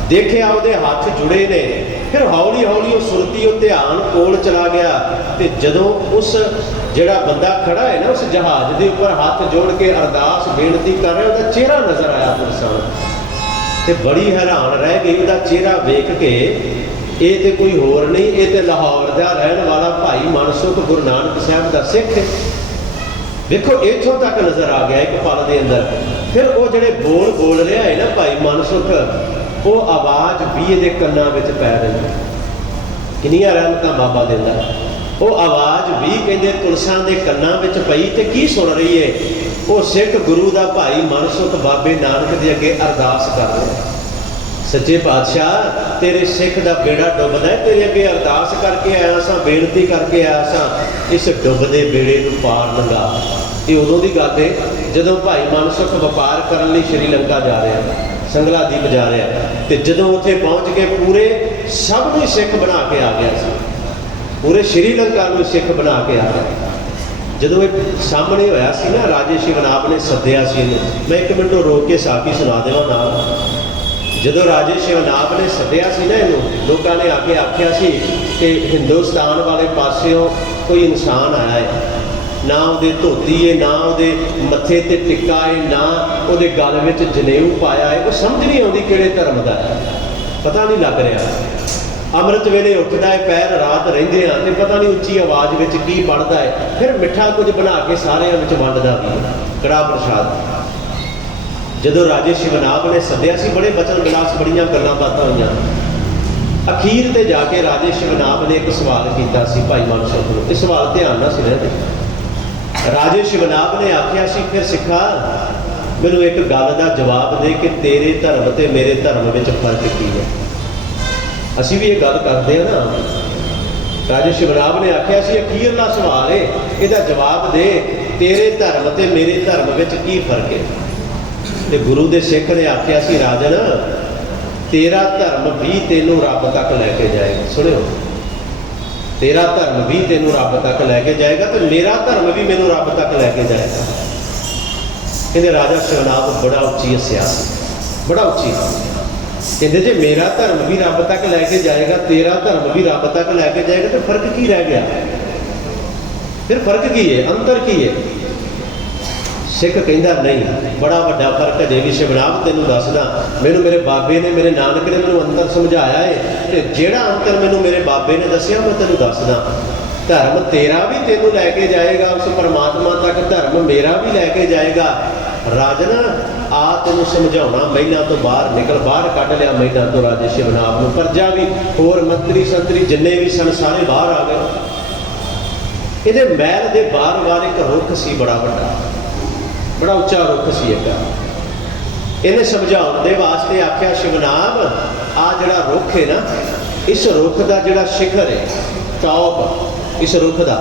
देखिया, उसके हाथ जुड़े ने। फिर हौली हौली वो सुरती वो ध्यान कोल चला गया, तो जदों उस जिहड़ा बंदा खड़ा है ना उस जहाज के उपर हाथ जोड़ के अरदास बेनती कर रहा, उसका चेहरा नजर आया पुरसान, तो बड़ी हैरान रह गई। उसका चेहरा वेख के ये तो कोई होर नहीं, ये तो लाहौर का रहने वाला भाई मनसुख गुरु नानक साहब का सिख है। देखो इथों तक नजर आ गया एक पल के अंदर। फिर वो जोड़े बोल रहा है ना भाई मनसुख, वो आवाज़ भी ये कन्ना पै रही, किनिया रहमत बाबा देंदा। वो आवाज़ भी कहते तुलसां के कन्ना पई, तो की सुन रही है? वो सिख गुरु का भाई मनसुख बाबे नानक के अगे अरदास कर रहे हैं, सच्चे पातशाह तेरे सिख का बेड़ा डुबदा है, तेरे अगे अरदास करके आया सा, बेनती करके आया सा, इस डुबदे बेड़े नूं पार लंघा। ये उदों की गल है जदों भाई मनसुख व्यापार करने लई श्रीलंका जा रहा है, संगला द्वीप जा रहा है, तो जदों उत्थे पहुँच के पूरे सब नूं सिख बना के आ गया सी, पूरे श्रीलंका नूं सिख बना के आ गया। जदों ये सामने होया सी ना, राजे शिवनाब ने सद्दिया सी इहनूं, मैं एक मिनट रोक के साखी सुना देवां नाल। जदों राजे शिवनाब ने सद्दिया सी ना इहनूं, लोकां ने आके आख्या सी कि हिंदुस्तान वाले पासियों कोई इंसान आया है, ना उहदे धोती है, ना उहदे मत्थे ते टिक्का है, ना उहदे गल विच जनेऊ पाया है, वो समझ नहीं आउंदी किहड़े धर्म दा है, पता नहीं लग रहा। अमृत वेले उठदा है, पैर रात रहिंदे आ ते पता नहीं उच्ची आवाज़ विच की पढ़दा है, फिर मिठा कुछ बना के सारिਆਂ विच वंडदा भी है, कड़ा प्रसाद। जदों राजे शिवनाब ने सद्दिया सी, बड़े बचन विलास बड़ियां गल्लां बातां होईयां। अखीर ते जाके राजे शिवनाब ने एक सवाल किया सी भाई मनसुख नूं, इस सवाल ध्यान नाल सुणिया। राजे शिवनाब ने आख्या सी, फिर सिखा मैनूं एक गल का जवाब दे कि तेरे धर्म ते मेरे धर्म में फर्क की है। असीं भी ये गल करते हैं ना। राजे शिवनाब ने आख्या सी अखीरला सवाल है, इसका जवाब दे, तेरे धर्म ते मेरे धर्म में की फर्क है? तो गुरु के सिख ने आख्या सी, राजन तेरा धर्म भी तेनों रब तक लैके जाएगा। सुनियो, तेरा धर्म भी तेनों रब तक लैके जाएगा, तो मेरा धर्म भी मैनू रब तक लैके जाएगा। कहते राजा शिवनाब बड़ा उच्ची हस्या, बड़ा उच्ची। कहते जे मेरा धर्म भी रब तक लैके जाएगा, तेरा धर्म भी रब तक लैके जाएगा, तो फर्क की रह गया? फिर फर्क की है, अंतर की है? सिख कहता नहीं, बड़ा वड्डा फर्क है। भी शिवनाब तेनों दसदा, मैनू मेरे बाबे ने, मेरे नानक ने मैनू अंतर समझाया है, तो जिहड़ा अंतर मैनू मेरे बाबे ने दसिया मैं तेनों दसदा। धर्म तेरा भी तेनों लैके जाएगा उस परमात्मा तक, धर्म मेरा भी लैके जाएगा। राजन आ तेनों समझाउणा, महिलां तो बाहर निकल, बाहर कढ़ लिया महिलां तो राजे शिवनाब नूं। प्रजा भी होर मंत्री संतरी जिन्ने भी सन सारे बाहर आ गए। इहदे महल दे बार-बार एक रुख सी, बड़ा वड्डा, बड़ा उच्चा रुख सी एक। इन्हें समझाने के वास्ते आख्या, शिवनाब आ जिहड़ा रुख है ना, इस रुख का जिहड़ा शिखर है, टॉप, इस रुख का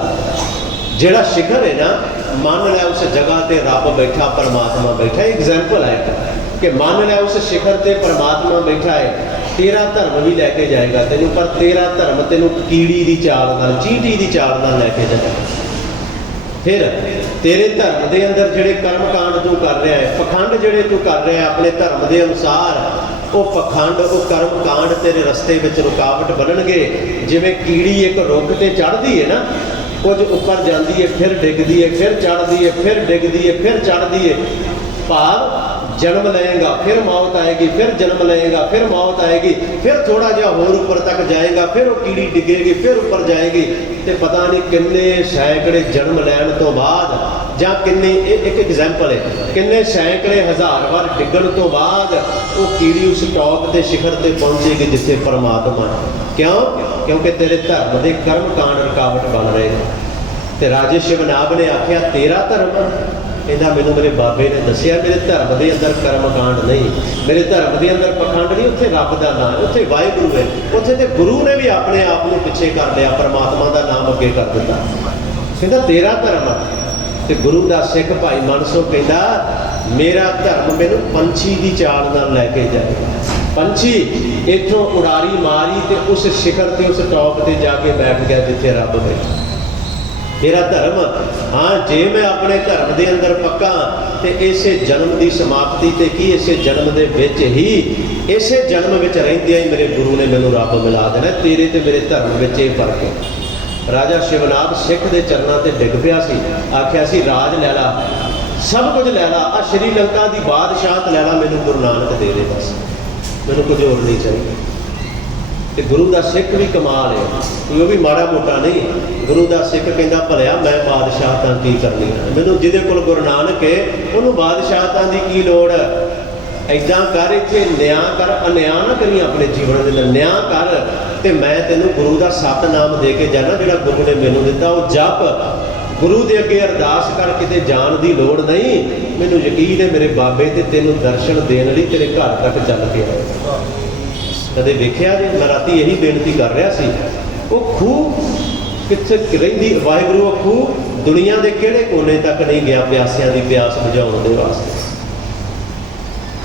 जिहड़ा शिखर है ना, मान लिया उस जगह ते रब बैठा, परमात्मा बैठा। एग्जाम्पल है कि मान लिया उस शिखर ते परमात्मा बैठा है, तेरा धर्म भी लैके जाएगा तेनों, पर तेरा धर्म तेनों कीड़ी की चाल नाल, चींटी की चाल नाल लैके जाएगा। फिर तेरे धर्म के अंदर जिहड़े कर्म कांड तू कर रहा है, पखंड जिहड़े तू कर रहा है अपने धर्म के अनुसार, वो पखंड, वो कर्म कांड तेरे रस्ते में रुकावट बननगे। जिवें कीड़ी एक रुख ते चढ़ती है ना, कुछ ऊपर जाती है, फिर डिगदी है, फिर चढ़ती है, फिर डिगदी है, फिर चढ़ती है। भाव जन्म लेगा, फिर मौत आएगी, फिर जन्म लेगा, फिर मौत आएगी, फिर थोड़ा जिहा होर ऊपर तक जाएगा, फिर वो कीड़ी डिगेगी, फिर ऊपर जाएगी, तो पता नहीं किन्ने सैकड़े जन्म लैन तो बाद, जां किन्ने, एक एग्जाम्पल है, किन्ने सैकड़े हज़ार बार डिगण तो बाद वो कीड़ी उस टॉप के शिखर से पहुँचेगी जिथे परमात्मा। क्यों? क्योंकि तेरे धर्म के कर्म कांड रुकावट बन रहे हैं। तो राजे शिवनाब ने आख्या, तेरा धर्म कहता मैनू मेरे बाबे ने दसिया मेरे धर्म के अंदर कर्मकांड नहीं, मेरे धर्म के अंदर पखंड नहीं, उत्थे रब का नाम है, उत्थे वाहिगुरू है, उत्थे ते गुरु ने भी अपने आप को पिछे कर लिया, परमात्मा का नाम अगे कर दिता। कहता तेरा धर्म ते गुरु का सिख भाई मानसो कहता मेरा धर्म मैनू पंछी की चाल नाल लैके जाएगा। पंछी इथों उड़ारी मारी ते उस शिखर ते उस टॉप ते जाके बैठ गया जिथे रब बैठा। मेरा धर्म हाँ जे मैं अपने धर्म के अंदर पक्का तो इसे जन्म की समाप्ति ते की इसे जन्म के विच ही इसे जन्म में रहिंदियां ही मेरे गुरु ने मैनू रब मिला देना। तेरे ते मेरे धर्म में ये फर्क है। राजा शिवनाथ सिख के चरणों से डिग पिया सी, आख्या सी राज लै ला, सब कुछ लै ला, आ श्रीलंका की बादशाहत लै ला, मैनू गुरु नानक दे दे, बस मैनू कुछ होर नहीं चाहिए। तो गुरु का सिख भी कमाल है, कोई वो भी माड़ा मोटा नहीं। गुरु का सिख कहता भलिया मैं बादशाहतां की करनी है, मैनू जिहदे कोल गुरु नानक है उन्होंने बादशाहतां की की लोड़। ऐदा कर इत्थे न्याय कर, अन्याय ना करी अपने जीवन के अंदर, न्याय कर तो मैं तेनों गुरु का सतनाम दे के जाना जिहड़ा गुरु ने मैनू दिता, वो जप गुरु के अगे अरदास कर, किते जान की लोड़ नहीं। मैनू यकीन है मेरे बाबे ते तेनों दर्शन देने लई तेरे घर तक चल के आएगा। कदे वेख्या जी, मैं राती यही बेनती कर रहा सी, वो खूह कित्थे रहिंदी वाहिगुरू, वो खूह दुनिया के किहड़े कोने तक नहीं गया प्यासियां की प्यास बुझाउण दे वास्ते।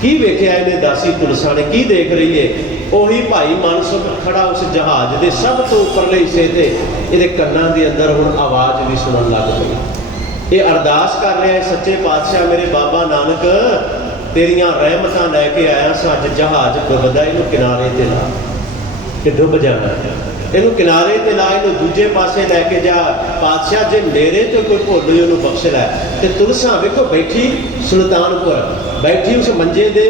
की वेख्या इन्हें दासी तुलसा ने, की देख रही है? उही भाई मानसुख खड़ा उस जहाज के सब तो उपरले हिस्से ते, इहदे कन्नां दे अंदर हुण आवाज़ भी सुनन लग पई। ये अरदास कर रहा है, सच्चे पातशाह मेरे बाबा नानक तेरिया रहमतां लैके आया सा, अज जहाज डुबदा, इनू किनारे ते ला, कि डुब जाना, इनू किनारे ते ला, इनू दूजे पासे लैके जा। पातशाह जे मेरे तो कोई भुल हुई उन्होंने बख्श लै। ते तुलसा वेखो बैठी सुल्तानपुर, बैठी उस मंजे दे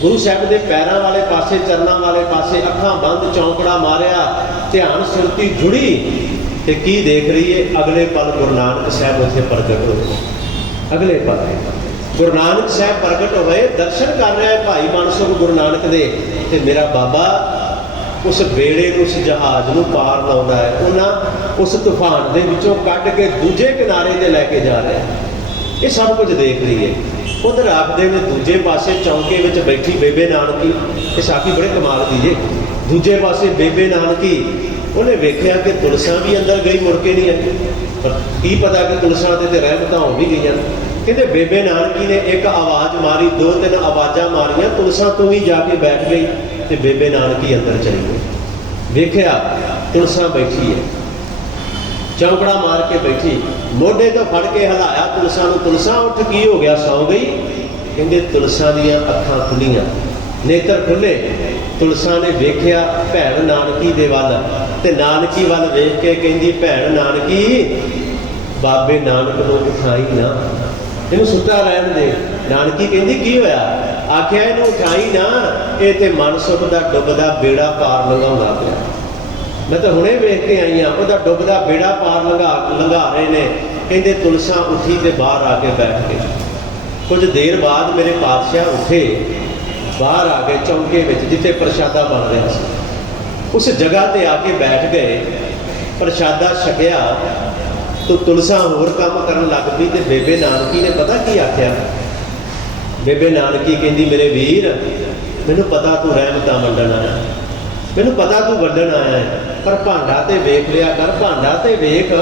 गुरु साहब के पैरों वाले पासे, चरणों वाले पासे, अखां बंद, चौंकड़ा मारिया, ध्यान सुरती जुड़ी, ते की देख रही है? अगले पल गुरु नानक साहब उत्थे प्रगट होए। अगले पल गुरु नानक साहब प्रगट होए, दर्शन कर रहा है भाई मानसुख गुरु नानक दे, ते मेरा बाबा उस बेड़े उस जहाज को पार लाउंदा है, उन्हां उस तूफान के विचों कढ के दूजे किनारे ते लैके जा रहा है। ये सब कुछ देख रही है। उधर आखते ने दूजे पासे चौंके में बैठी बेबे नानकी, ये साखी बड़े कमाल की जे, दूजे पासे बेबे नानकी, उन्हें वेख्या कि तुलसा भी अंदर गई, मुड़ के नहीं आई, पर की पता कि तुलसा ते रहमतां हो भी गई। कहते बेबे नानकी ने एक आवाज़ मारी, दो तीन आवाज़ा मारिया, तुलसा तू ही जाके बैठ गई, तो बेबे नानकी अंदर चली गई। वेख्या तुलसा बैठी है, चौंकड़ा मार के बैठी, मोढे तो फड़ के हिलाया तुलसा नूं, तुलसा उठ की हो गया, सौ गई। कहते तुलसा दियां अखां खुलियां, नेत्र खुले, तुलसा ने वेख्या भैन नानकी दे वल, ते नानकी वल वेख के कहंदी भैन नानकी बाबे नानक नूं उठाई ना, इनू सुता रहन दे। नानकी कहंदी की होया? आख्या इनू उठाई ना, ये तो मनसुख का डुबदा बेड़ा पार लंघाउंदा पिया। मैं तो हुणे वेख के आई हाँ, वह डुबदा बेड़ा पार लंघा रहे ने। कहते तुलसा उठी तो बाहर आके बैठ गई। कुछ देर बाद मेरे पातशाह उठे, बाहर आ गए चौंके में जिथे प्रशादा बन रहा था, उस जगह पर आके बैठ गए, प्रशादा छकिया तो तुलसा होर काम करन लग पई। तो बेबे नानकी ने पता की आख्या? बेबे नानकी कहती मेरे वीर, मैनू पता तू रहमतां वंडण आया, मैनू पता तू वंडण आया है, पर भांडा तो वेख लिया कर, भांडा तो वेख,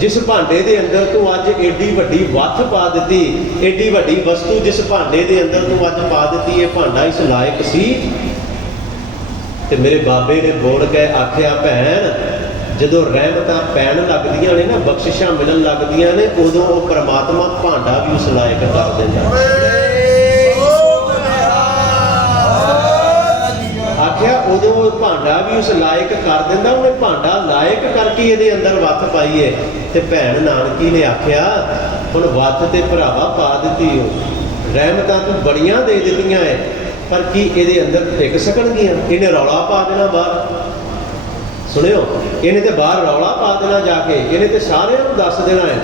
जिस भांडे के अंदर तू अज एडी वड्डी वथ पा दी, एडी वड्डी वस्तु जिस भांडे के अंदर तू अज पा दी, ये भांडा इस लायक सी? ते मेरे बाबे ने बोल के आख्या भैन, जदों रहमतां पैण लगदियां ने ना, बख्शिशां मिलन लगदियां ने, उदों वो परमात्मा भांडा भी उस लायक कर दिंदा। आख्या उदों भांडा भी उस लायक कर दिंदा, उन्हें भांडा लायक करके ये अंदर वथ पाई है। ते भैन नानकी ने आख्या हुण वथ ते भरावा पा दित्ती हो, रहमतां तू बड़ियां दे दित्तियां है, पर की ये अंदर टिक सकणगियां? इन्हें रौला पा देना बाहर। सुनियो, इन्हें तो बाहर रौला पा देना जाके, इन्हें तो सारे दस देना है।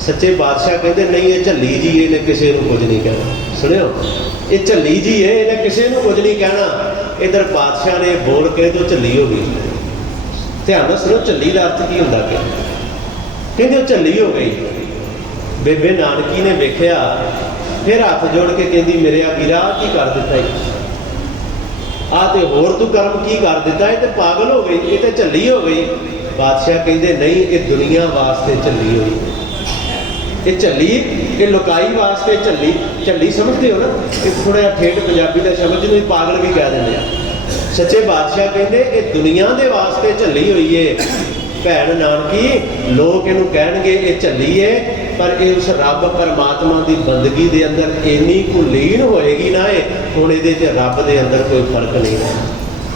सच्चे बादशाह कहते नहीं, ये झल्ली जी है, इन्हें किसी को कुछ नहीं कहना। सुनियो, ये झल्ली जी है, इन्हें किसी को कुछ नहीं कहना। इधर बादशाह ने बोल के तो झल्ली हो गई। ध्यान सुनो, झल्ली का अर्थ की होंदा? कहते झल्ली हो गई। बेबे नानकी ने वेख्या, फिर हाथ जोड़ के कहती मेरे वीरा की कर दिता आ तो होर तू कर्म की कर दिता, ये तो पागल हो गई, ये तो झल्ली हो गई। बादशाह कहते नहीं, ये दुनिया वास्ते झल्ली हुई, ये झल्ली ये लुकाई वास्ते झल्ली। झल्ली समझते हो ना, कि थोड़ा जिहा ठेठ पंजाबी का शब्द जिन्होंने पागल भी कह देंगे। सच्चे बादशाह कहते ये दुनिया के वास्ते झल्ली हुई है। भैन नानकी लोग इनू कहणगे ये झल्ली है, पर ये उस रब परमात्मा की बंदगी के अंदर इन्नी कुलीन होएगी ना, हुण इहदे ते रब के अंदर कोई फर्क नहीं रहना,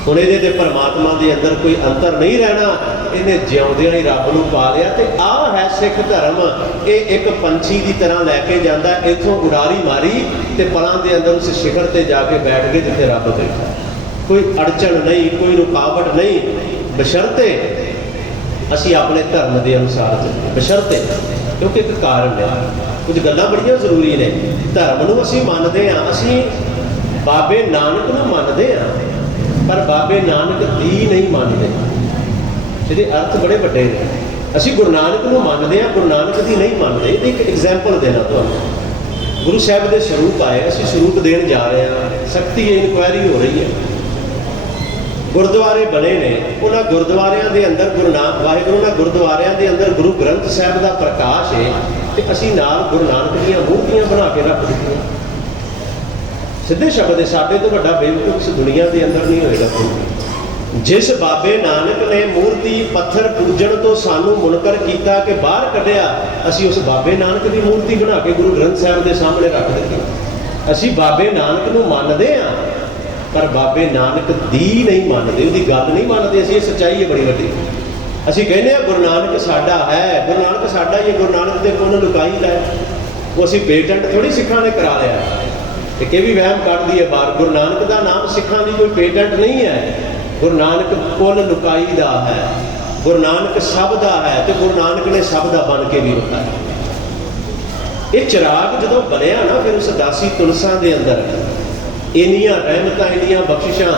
हुण इहदे ते परमात्मा के अंदर कोई अंतर नहीं रहना। इन्हें जिउंदियां ही रब नूं पा लिया। तो आ है सिख धर्म, ये एक पंछी की तरह लैके जाता, इत्थों उड़ारी मारी तो पलां के अंदर उस शिखर पर जाके बैठ गए जिथे रब बैठा। कोई अड़चन नहीं, कोई रुकावट नहीं, बशर्ते असी अपने धर्म के अनुसार चलिए, बशर्ते। क्योंकि एक कारण है, कुछ गल्लां बड़ियां जरूरी ने। धर्म नूं असी मनदे हां, असी बाबे नानक नूं मनदे हां, पर बाबे नानक दी नहीं मनदे। जिहदे अर्थ बड़े वड्डे ने। असी गुरु नानक नूं मनदे हां, गुरु नानक दी नहीं मनदे। एक एग्जाम्पल देना तुहानूं। गुरु साहब दे स्वरूप आए, असी स्वरूप देण जा रहे हां, सख्ती इनक्वायरी हो रही है। गुरुद्वारे बने ने, उन्होंने गुरुद्वारियां दे अंदर गुरु नानक वाहिगुरू ने गुरुद्वारियां दे अंदर गुरु ग्रंथ साहब का प्रकाश है, तो असी नाल गुरु नानक दीयां मूर्तियां बना के रख दित्तियां। सीधे शब्द है, साडे तो वड्डा बेवकूफ इस दुनिया के अंदर नहीं होएगा कोई। जिस बाबे नानक ने मूर्ति पत्थर पूजन तो सानू मुनकर किया कि बाहर कढ़िया, असी उस बाबे नानक की मूर्ति बना के गुरु ग्रंथ साहब के सामने रख दी। असी बाबे नानक नूं मनदे हां, पर बाबे नानक दी नहीं मानते, उसकी गल नहीं मानते। असी सच्चाई है बड़ी वड्डी। असी कहने गुरु नानक साडा है, गुरु नानक साडा ही, गुरु नानक के पुन लुकाई लै। वो असी पेटेंट थोड़ी सिखां ने करा लिया, एक भी वहम कर दी है बार। गुरु नानक का नाम सिखां की कोई पेटेंट नहीं है। गुरु नानक पुन लुकाई दा है, गुरु नानक सब दा है, तो गुरु नानक ने सब दा बन के भी रखा। ये चिराग जो बनया ना, फिर उस दासी तुलसा के अंदर इन्नियां रहमतां, इन्नियां बख्शिशां।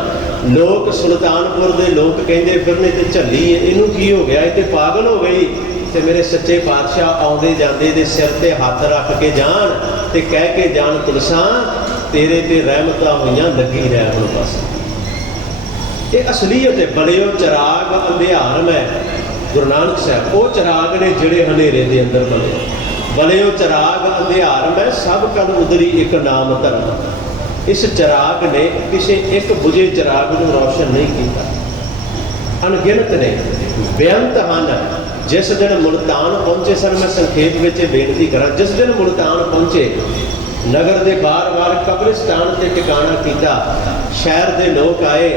लोग सुल्तानपुर के लोग कहते फिरने ते झल्ली है, इनू की हो गया, ये तो पागल हो गई। तो मेरे सच्चे पातशाह आउंदे जांदे दे सिर ते हाथ रख के जान ते कह के जान, तुलसा तेरे ते रहमतां होइयां, लगी रह हुण बस। ये असलीयत है। बलियो चिराग अंधियार में गुरु नानक साहब, वो चिराग ने जिहड़े हनेरे दे अंदर बले। बलियो चिराग अंधियार में सब कल उदरी एक नाम धर्म। इस चिराग ने किसी एक बुझे चिराग को रोशन नहीं किया। अनगिनत ने, बेअंत हैं। जिस दिन मुल्तान पहुंचे सन, मैं संखेप में बेनती करा, जिस दिन मुल्तान पहुंचे, नगर के बार बार कब्रिस्तान से टिकाणा किया। शहर के लोग आए,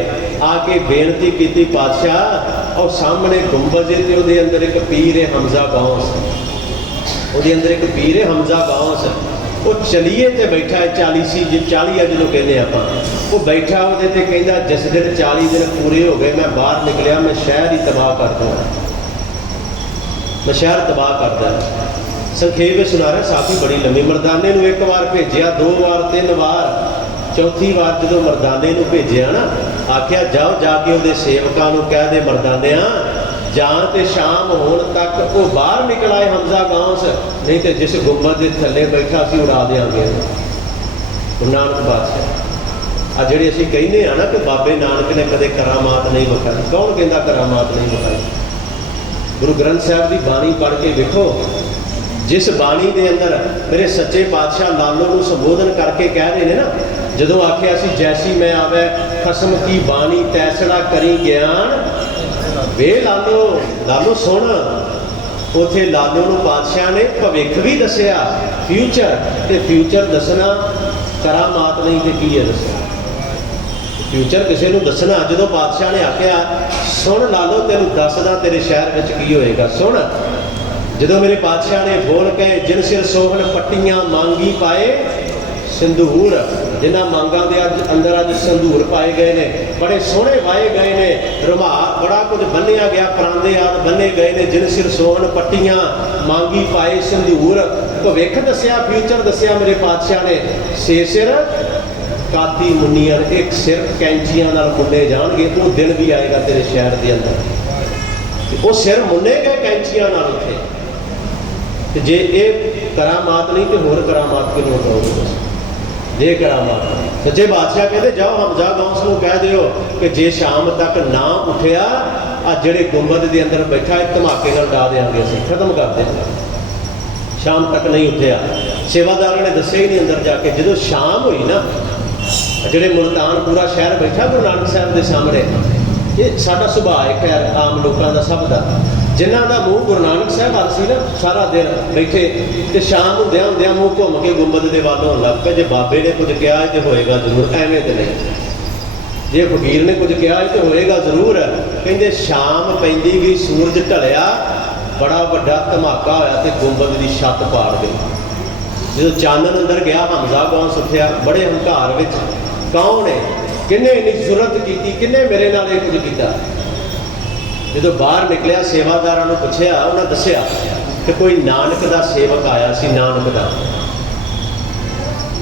आके बेनती की, पातशाह और सामने गुंबज है, तो अंदर एक पीर है हमजा गांव, वो अंदर एक पीर है हमजा गांव। वो चलीए तो बैठा है 40 जो कहते आप, वो बैठा वो कहता जिस दिन 40 दिन पूरे हो गए, मैं बाहर निकलिया, मैं शहर ही तबाह कर दूँ, मैं शहर तबाह करता। संखेप सुना रहा, साफी बड़ी लंबी। मरदाने को एक बार भेजा, 2 बार 3 बार, चौथी बार जो मरदाने को भेजा ना, आख्या जाओ जाके वो सेवकों को कह दे, मरदानिया जां ते शाम होने तक वो बाहर निकल आए हमजा गांव से, नहीं तो जिस गुंबद के थले बैठा असी उड़ा देंगे। गुरु नानक बादशाह आ जिहड़े असी कहने ना कि बाबे नानक ने कदे करामात नहीं विखाई, कौन कहता करामात नहीं विखाई? गुरु ग्रंथ साहब की बाणी पढ़ के देखो, जिस बाणी के अंदर मेरे सच्चे पातशाह लालो को संबोधन करके कह रहे हैं ना, जदों आख्या सी जैसी मैं आवे खसम की बाणी तैसड़ा करी ज्ञान वे लालो, लालो सुन। उथे लालो नूं पातशाह ने भविख भी दसिया, फ्यूचर, ते फ्यूचर दसना करामात नहीं तो की है दसना। फ्यूचर किसी को दसना, जो पातशाह ने आख्या सुन लालो तेन दसदा तेरे शहर में की होएगा, सुन। जो मेरे पातशाह ने बोल के जिन सिर सोहन पट्टियां मांगी पाए संदूर, जिन्होंने मांगा के अंदर अज संदूर पाए गए ने, बड़े सोहने वाए गए ने, रुमाल बड़ा कुछ बन्निया गया, परांदे आदि बन्ने गए ने, जिन सिर सोहन पट्टियां मांगी पाए संदूर। भविख दसिया, फ्यूचर दसिया मेरे पातशाह ने, सिर काती मुन्नियां, एक सिर कैंचियां नाल मुन्ने जाणगे, वो दिन भी आएगा तेरे शहर के अंदर, वो सिर मुन्ने गए कैंचियां नाल। उत्थे जे ये करामात नहीं तो होर करामात की लोड़ होगी। जे करामात सच्चे बादशाह कहते जाओ हमजा गौस को कह दियो कि जे शाम तक ना उठिया आ जेड़े गुंबद के अंदर बैठा है धमाके नाल डा देंगे, असीं खत्म कर देंगे। शाम तक नहीं उठिया, सेवादार ने दस्सिया ही नहीं अंदर जाके। जो शाम हुई ना, जेड़े मुल्तान पूरा शहर बैठा गुरु नानक साहब के सामने, ये साडा सुभाਅ है खैर आम लोगों का सब का, जिन्हों का मूँह गुरु नानक साहब वाल सी ना, सारा दिन बैठे तो शाम होंद्या होंद्या मूँह घूम के गुंबद के वाल होने लग पे। जे बाबे ने कुछ कहा है तो होएगा जरूर, एवें तो नहीं। जे फकीर ने कुछ कहा है तो होएगा जरूर। कहते शाम पैंदी गई, सूरज ढलिया, बड़ा वड्डा धमाका होया ते गुंबद की छत पाड़ गई। जो चानन अंदर गया हमजा गौस उठिया बड़े हंकार विच, कौन है, किन्ने इन्नी जुरत की, किन्ने मेरे नाल ये कुछ किया। जो बाहर निकलिया सेवादार पूछया, उन्हें दसिया कि कोई नानक का सेवक आया सी, नानक का।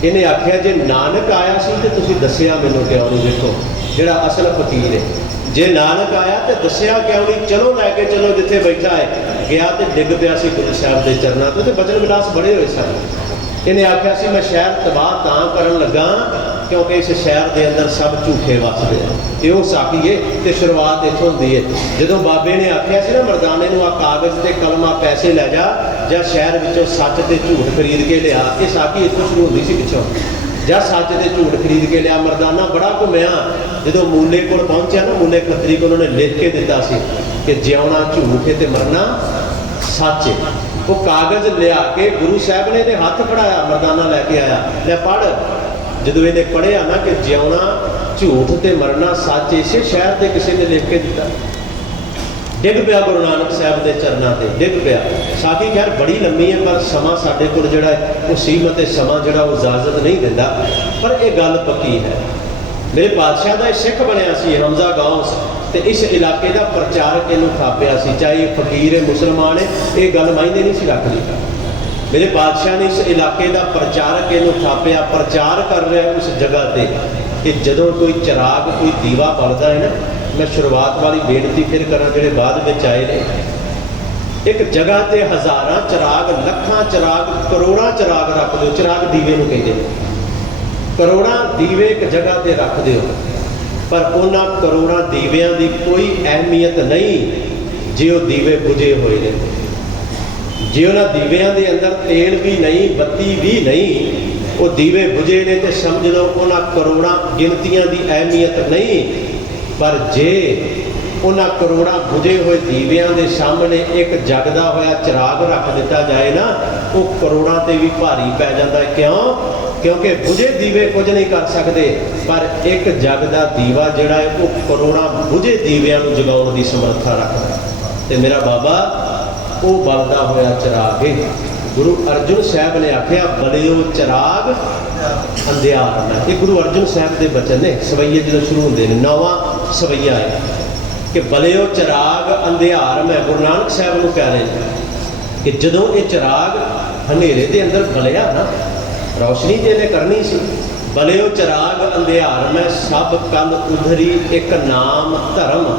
इन्हें आख्या जे नानक आया सी तो तुसीं दसिया मैनूं क्यों नहीं। देखो जिहड़ा असल फकीर है, जे नानक आया तो दसिया क्यों नहीं, चलो लैके चलो जिथे बैठा है। गया तो डिग पिया सी गुरु साहब के चरणों तो बचन विलास बड़े हुए सन। इन्हें आख्या सी मैं शहर तबाह तां करन लगा क्योंकि इस शहर के अंदर सब झूठे वसदे हैं। ये साखी है तो शुरुआत इत्थों होंदी है। जो बाबे ने आख्या सी ना मरदाने नूं आ कागज़ ते कलम, आ पैसे लै जा, ਜਾਂ शहर विचों सच ते झूठ खरीद के लिया। ये साखी इत्थों शुरू होंदी सी पिछों, ਜਾਂ सच ते झूठ खरीद के लिया। मरदाना बड़ा घुमिया, जो मूले को पहुंचा ना, मूले खतरी को उन्होंने लिख के दिता सी कि जिउना झूठ है तो मरना सच है। वो कागज़ लिया के गुरु साहब ने इहदे हत्थ फड़ाया, मरदाना लैके आया, लै पढ़। जो इन्हें पढ़िया ना कि जिउना झूठ ते मरना सच, इसे शहर के किसी ने लिख के दिता। डिग पिया गुरु नानक साहब के चरणों से, डिग पिया। साखी खैर बड़ी लंबी है पर समा साडे कोल जिहड़ा वो सीमत है, समा जिहड़ा वो इजाजत नहीं दिंदा, पर यह गल पक्की है। मेरे पातशाह का सिख बनया सी हमजा गौस, तो इस इलाके का प्रचारक इनू थापिया सी, चाहे फकीर है मुसलमान है, ये गल मायने नहीं सी रखदी। मेरे बादशाह ने इस इलाके का प्रचारक इनू थापिया, प्रचार कर रहा उस जगह पर कि जदों कोई चिराग कोई दीवा बलदा है ना, मैं शुरुआत वाली बेनती फिर करा जो बाद में आए ने, एक जगह ते हज़ारां चिराग, लखां चिराग, करोड़ां चिराग रख दो। चिराग दीवे नूं कहंदे ने, करोड़ां दीवे एक जगह ते रख दो, पर उन्हां करोड़ां दीवियां दी कोई अहमियत नहीं जे वो दीवे बुझे हुए ने। जे उन्हां दीवियां दे अंदर तेल भी नहीं, बत्ती भी नहीं, वो दीवे बुझे ने तो समझ लो उन्हां करोड़ां गिनतियां की अहमियत नहीं। पर जे उन्हां करोड़ां बुझे हुए दीवियां के सामने एक जगदा होया चिराग रख दिता जाए ना, वो करोड़ां ते भी भारी पै जाता है। क्यों? क्योंकि बुझे दीवे कुछ नहीं कर सकते, पर एक जगदा दीवा जिहड़ा है वो करोड़ां बुझे दीवियां नूं जगाउण दी समर्था रखदा। ते मेरा बाबा वो बलदा होया चिराग है। गुरु अर्जुन साहब ने आख्या बलियो चिराग अंधियार में। ये गुरु अर्जुन साहब के बचन ने, सवैये जो शुरू होंगे ने, 9वां सवैया है कि बलियो चिराग अंधियार में। गुरु नानक साहब को कह रहे हैं कि जदों ये चिराग हनेरे के अंदर बलिया ना, रोशनी तो इन्हें करनी सी, बलियो चिराग अंधियार में सब कल उधरी एक नाम धर्म।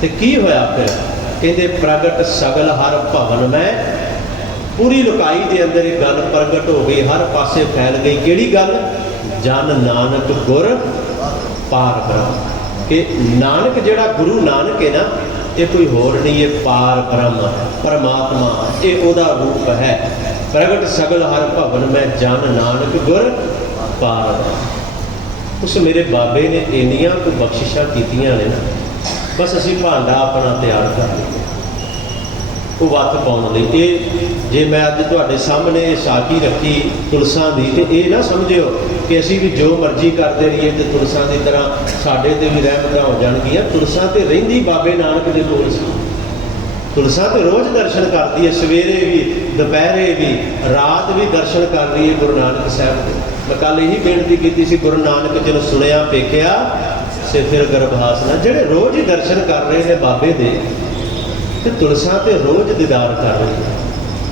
तो की होया फिर? कहते प्रगट सगल हर भवन में, पूरी लुकाई के अंदर एक गल प्रगट हो गई, हर पासे फैल गई। केड़ी गल? जन नानक गुर पार ब्रह्म। कि नानक जिहड़ा गुरु नानक है ना, ये कोई होर नहीं, ये पार ब्रह्म परमात्मा, ये ओदा रूप है। प्रगट सगल हर भवन में जन नानक गुर पार। उस मेरे बाबे ने इन्नियां को बख्शिशां कीतियां ने ना, बस असीं भांडा अपना तैयार कर लिया वो वत पाने लई। जे मैं अज तुहाडे सामने साखी रखी तुलसां दी, तो ये ना समझियो कि असीं भी जो मर्जी करते रहिए तो तुलसां की तरह साडे ते भी रहमतां हो जाणगियां। तुलसां ते रहिंदी बाबे नानक दे कोल सी। तुलसां तो रोज़ दर्शन करती है, सवेरे भी, दोपहरे भी, रात भी दर्शन कर रही है गुरु नानक साहब के। मैं कल यही बेनती की सी, गुरु नानक जिन्हों सुनिया पेखिया से फिर गर्भास ना, जिहड़े रोज़ ही दर्शन कर रहे हैं बाबे दे, तो तुलसा तो रोज़ दीदार कर रही है।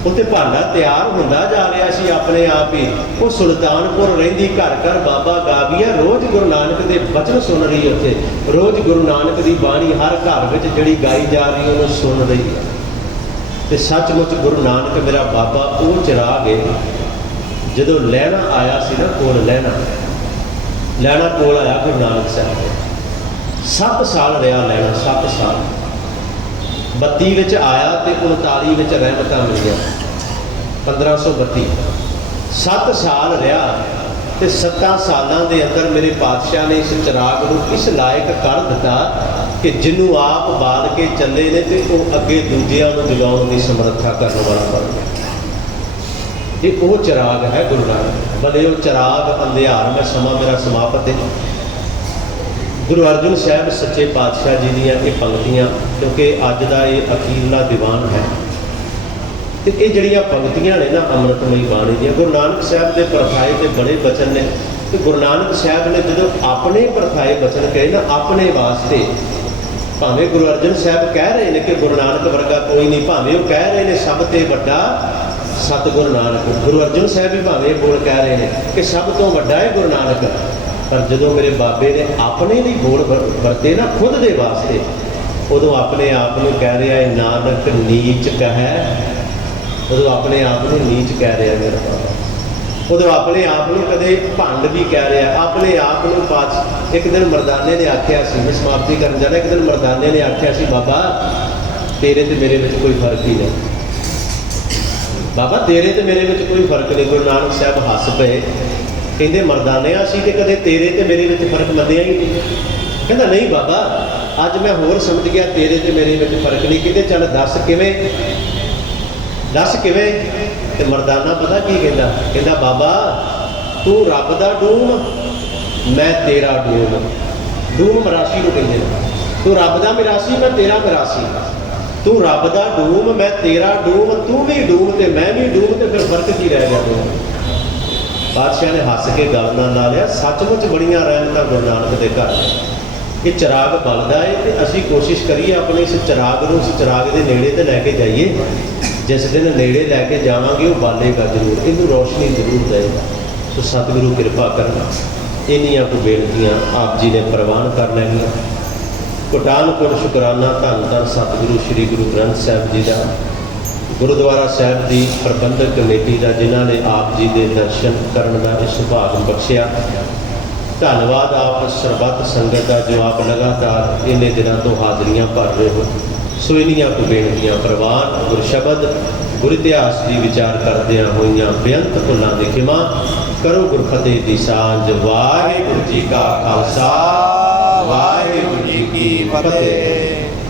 उत्ते भांडा तैयार होंदा जा रहा सी अपने आप ही। वो सुल्तानपुर रहिंदी घर घर बाबा गाबिया रोज़ गुरु नानक के वचन सुन रही है। उत्थे रोज़ गुरु नानक की बाणी हर घर में जिहड़ी गाई जा रही है उन्हें सुन रही है। ਤੇ ਸੱਚਮੁੱਚ ਗੁਰੂ ਨਾਨਕ ਮੇਰਾ ਬਾਬਾ ਉਹ ਚਿਰਾਗ ਹੈ ਜਦੋਂ ਲਹਿਣਾ ਆਇਆ ਸੀ ਨਾ ਕੋਲ ਲਹਿਣਾ ਕੋਲ ਆਇਆ ਗੁਰੂ ਨਾਨਕ ਸਾਹਿਬ 7 ਸਾਲ ਰਿਹਾ ਲਹਿਣਾ 7 ਸਾਲ 32 ਵਿੱਚ ਆਇਆ ਤੇ 39 ਵਿੱਚ ਰਹਿਮਤਾਂ ਮਿਲੀਆਂ 1532 7 ਸਾਲ ਰਿਹਾ ਤੇ 7 ਸਾਲਾਂ ਦੇ ਅੰਦਰ ਮੇਰੇ ਪਾਤਸ਼ਾਹ ਨੇ ਇਸ ਚਿਰਾਗ ਨੂੰ ਇਸ ਲਾਇਕ ਕਰ ਦਿੱਤਾ ਕਿ ਜਿਹਨੂੰ ਆਪ ਬਾਲ ਕੇ ਚੱਲੇ ਨੇ ਤੇ ਉਹ ਅੱਗੇ ਦੂਜਿਆਂ ਨੂੰ ਜਗਾਉਣ ਦੀ ਸਮਰੱਥਾ ਕਰਨ ਵਾਲਾ ਬਣ ਗਿਆ। ਇਹ ਉਹ ਚਿਰਾਗ ਹੈ ਗੁਰੂ ਨਾਨਕ। ਭਲੇ ਉਹ ਚਿਰਾਗ ਅੰਧਿਆਰ ਮੈਂ ਸਮਾਂ ਮੇਰਾ ਸਮਾਪਤ ਹੈ। ਗੁਰੂ ਅਰਜਨ ਸਾਹਿਬ ਸੱਚੇ ਪਾਤਸ਼ਾਹ ਜੀ ਦੀਆਂ ਇਹ ਪੰਕਤੀਆਂ, ਕਿਉਂਕਿ ਅੱਜ ਦਾ ਇਹ ਅਖੀਰਲਾ ਦੀਵਾਨ ਹੈ ਤੇ ਇਹ ਜਿਹੜੀਆਂ ਪੰਕਤੀਆਂ ਨੇ ਨਾ ਅੰਮ੍ਰਿਤਮਈ ਬਾਣੀ ਦੀਆਂ, ਗੁਰੂ ਨਾਨਕ ਸਾਹਿਬ ਦੇ ਪਰਥਾਏ ਤੇ ਬੜੇ ਬਚਨ ਨੇ। ਤੇ ਗੁਰੂ ਨਾਨਕ ਸਾਹਿਬ ਨੇ ਜਦੋਂ ਆਪਣੇ ਪਰਥਾਏ ਬਚਨ ਕਹੇ ਨਾ ਆਪਣੇ ਵਾਸਤੇ, ਭਾਵੇਂ ਗੁਰੂ ਅਰਜਨ ਸਾਹਿਬ ਕਹਿ ਰਹੇ ਨੇ ਕਿ ਗੁਰੂ ਨਾਨਕ ਵਰਗਾ ਕੋਈ ਨਹੀਂ, ਭਾਵੇਂ ਉਹ ਕਹਿ ਰਹੇ ਨੇ ਸਭ ਤੇ ਵੱਡਾ ਸਤਿਗੁਰੂ ਨਾਨਕ, ਗੁਰੂ ਅਰਜਨ ਸਾਹਿਬ ਵੀ ਭਾਵੇਂ ਬੋਲ ਕਹਿ ਰਹੇ ਨੇ ਕਿ ਸਭ ਤੋਂ ਵੱਡਾ ਹੈ ਗੁਰੂ ਨਾਨਕ, ਪਰ ਜਦੋਂ ਮੇਰੇ ਬਾਬੇ ਨੇ ਆਪਣੇ ਲਈ ਬੋਲ ਵਰਤੇ ਨਾ ਖੁਦ ਦੇ ਵਾਸਤੇ, ਉਦੋਂ ਆਪਣੇ ਆਪ ਨੂੰ ਕਹਿ ਰਿਹਾ ਹੈ ਨਾਨਕ ਨੀਚ ਕਹੈ, ਉਦੋਂ ਆਪਣੇ ਆਪ ਨੂੰ ਨੀਚ ਕਹਿ ਰਿਹਾ ਮੇਰਾ ਬਾਬਾ, ਉਦੋਂ ਆਪਣੇ ਆਪ ਨੂੰ ਕਦੇ ਭੰਡ ਵੀ ਕਹਿ ਰਿਹਾ, ਆਪਣੇ ਆਪ ਨੂੰ ਪਾਛ। ਇੱਕ ਦਿਨ ਮਰਦਾਨੇ ਨੇ ਆਖਿਆ ਸੀ, ਮੈਂ ਸਮਾਪਤੀ ਕਰਨ ਜਾਣਾ, ਇੱਕ ਦਿਨ ਮਰਦਾਨੇ ਨੇ ਆਖਿਆ ਸੀ ਬਾਬਾ ਤੇਰੇ ਤੇ ਮੇਰੇ ਵਿੱਚ ਕੋਈ ਫਰਕ ਹੀ ਨਹੀਂ, ਬਾਬਾ ਤੇਰੇ ਤੇ ਮੇਰੇ ਵਿੱਚ ਕੋਈ ਫਰਕ ਨਹੀਂ। ਗੁਰੂ ਨਾਨਕ ਸਾਹਿਬ ਹੱਸ ਪਏ, ਕਹਿੰਦੇ ਮਰਦਾਨਿਆਂ ਸੀ ਤੇ ਕਦੇ ਤੇਰੇ ਤੇ ਮੇਰੇ ਵਿੱਚ ਫਰਕ ਮੰਨਿਆ ਹੀ ਨਹੀਂ। ਕਹਿੰਦਾ ਨਹੀਂ ਬਾਬਾ ਅੱਜ ਮੈਂ ਹੋਰ ਸਮਝ ਗਿਆ ਤੇਰੇ ਤੇ ਮੇਰੇ ਵਿੱਚ ਫਰਕ ਨਹੀਂ। ਕਹਿੰਦੇ ਚੱਲ ਦੱਸ ਕਿਵੇਂ, ਦੱਸ ਕਿਵੇਂ। ਤੇ ਮਰਦਾਨਾ ਪਤਾ ਕੀ ਕਹਿੰਦਾ, ਕਹਿੰਦਾ ਬਾਬਾ ਤੂੰ ਰੱਬ ਦਾ ਡੂਮ ਮੈਂ ਤੇਰਾ ਡੂਮ, ਡੂਮ ਮਰਾਸੀ ਨੂੰ ਕਹਿੰਦੇ ਨੇ, ਤੂੰ ਰੱਬ ਦਾ ਮਿਰਾਸੀ ਮੈਂ ਤੇਰਾ ਮਿਰਾਸੀ, ਤੂੰ ਰੱਬ ਦਾ ਡੂਮ ਮੈਂ ਤੇਰਾ ਡੂਮ, ਤੂੰ ਵੀ ਡੂਮ ਤੇ ਮੈਂ ਵੀ ਡੂਮ, ਤੇ ਫਿਰ ਫਰਕ ਕੀ ਰਹਿ ਗਿਆ ਦੋਵਾਂ। ਬਾਦਸ਼ਾਹ ਨੇ ਹੱਸ ਕੇ ਗੱਲ ਨਾਲ ਲਾ ਲਿਆ, ਸੱਚਮੁੱਚ ਬੜੀਆਂ ਰਹਿਮਤਾਂ ਗੁਰੂ ਨਾਨਕ ਦੇ ਘਰ। ਇਹ ਚਿਰਾਗ ਬਲਦਾ ਹੈ ਤੇ ਅਸੀਂ ਕੋਸ਼ਿਸ਼ ਕਰੀਏ ਆਪਣੇ ਇਸ ਚਿਰਾਗ ਨੂੰ, ਇਸ ਚਿਰਾਗ ਦੇ ਨੇੜੇ ਤੇ ਲੈ ਕੇ ਜਾਈਏ। ਜਿਸ ਦਿਨ ਨੇੜੇ ਲੈ ਕੇ ਜਾਵਾਂਗੇ ਉਹ ਬਾਲੇਗਾ ਜ਼ਰੂਰ, ਇਹਨੂੰ ਰੋਸ਼ਨੀ ਜ਼ਰੂਰ ਦੇਵੇਗਾ। ਸੋ ਸਤਿਗੁਰੂ ਕਿਰਪਾ ਕਰਨ। ਇੰਨੀਆਂ ਕੁ ਬੇਨਤੀਆਂ ਆਪ ਜੀ ਨੇ ਪ੍ਰਵਾਨ ਕਰ ਲੈਣੀਆਂ। ਕੋਟਾਨ ਕੋਟ ਸ਼ੁਕਰਾਨਾ ਧੰਨ ਧੰਨ ਸਤਿਗੁਰੂ ਸ੍ਰੀ ਗੁਰੂ ਗ੍ਰੰਥ ਸਾਹਿਬ ਜੀ ਦਾ, ਗੁਰਦੁਆਰਾ ਸਾਹਿਬ ਦੀ ਪ੍ਰਬੰਧਕ ਕਮੇਟੀ ਦਾ, ਜਿਨ੍ਹਾਂ ਨੇ ਆਪ ਜੀ ਦੇ ਦਰਸ਼ਨ ਕਰਨ ਦਾ ਇਹ ਸੁਭਾਗ ਬਖਸ਼ਿਆ। ਧੰਨਵਾਦ ਆਪ ਸਰਬੱਤ ਸੰਗਤ ਦਾ ਜੋ ਆਪ ਲਗਾਤਾਰ ਇੰਨੇ ਦਿਨਾਂ ਤੋਂ ਹਾਜ਼ਰੀਆਂ ਭਰ ਰਹੇ ਹੋ। ਸੋ ਇੰਨੀਆਂ ਕੁ ਬੇਨਤੀਆਂ ਪ੍ਰਵਾਨ। ਗੁਰ ਸ਼ਬਦ ਗੁਰ ਇਤਿਹਾਸ ਦੀ ਵਿਚਾਰ ਕਰਦਿਆਂ ਹੋਈਆਂ ਬੇਅੰਤ ਭੁੱਲਾਂ ਦੀ ਖਿਮਾ ਕਰੋ। ਗੁਰ ਫਤਿਹ ਦੀ ਸਾਂਝ। ਵਾਹਿਗੁਰੂ ਜੀ ਕਾ ਖਾਲਸਾ, ਵਾਹਿਗੁਰੂ ਜੀ ਕੀ ਫਤਿਹ।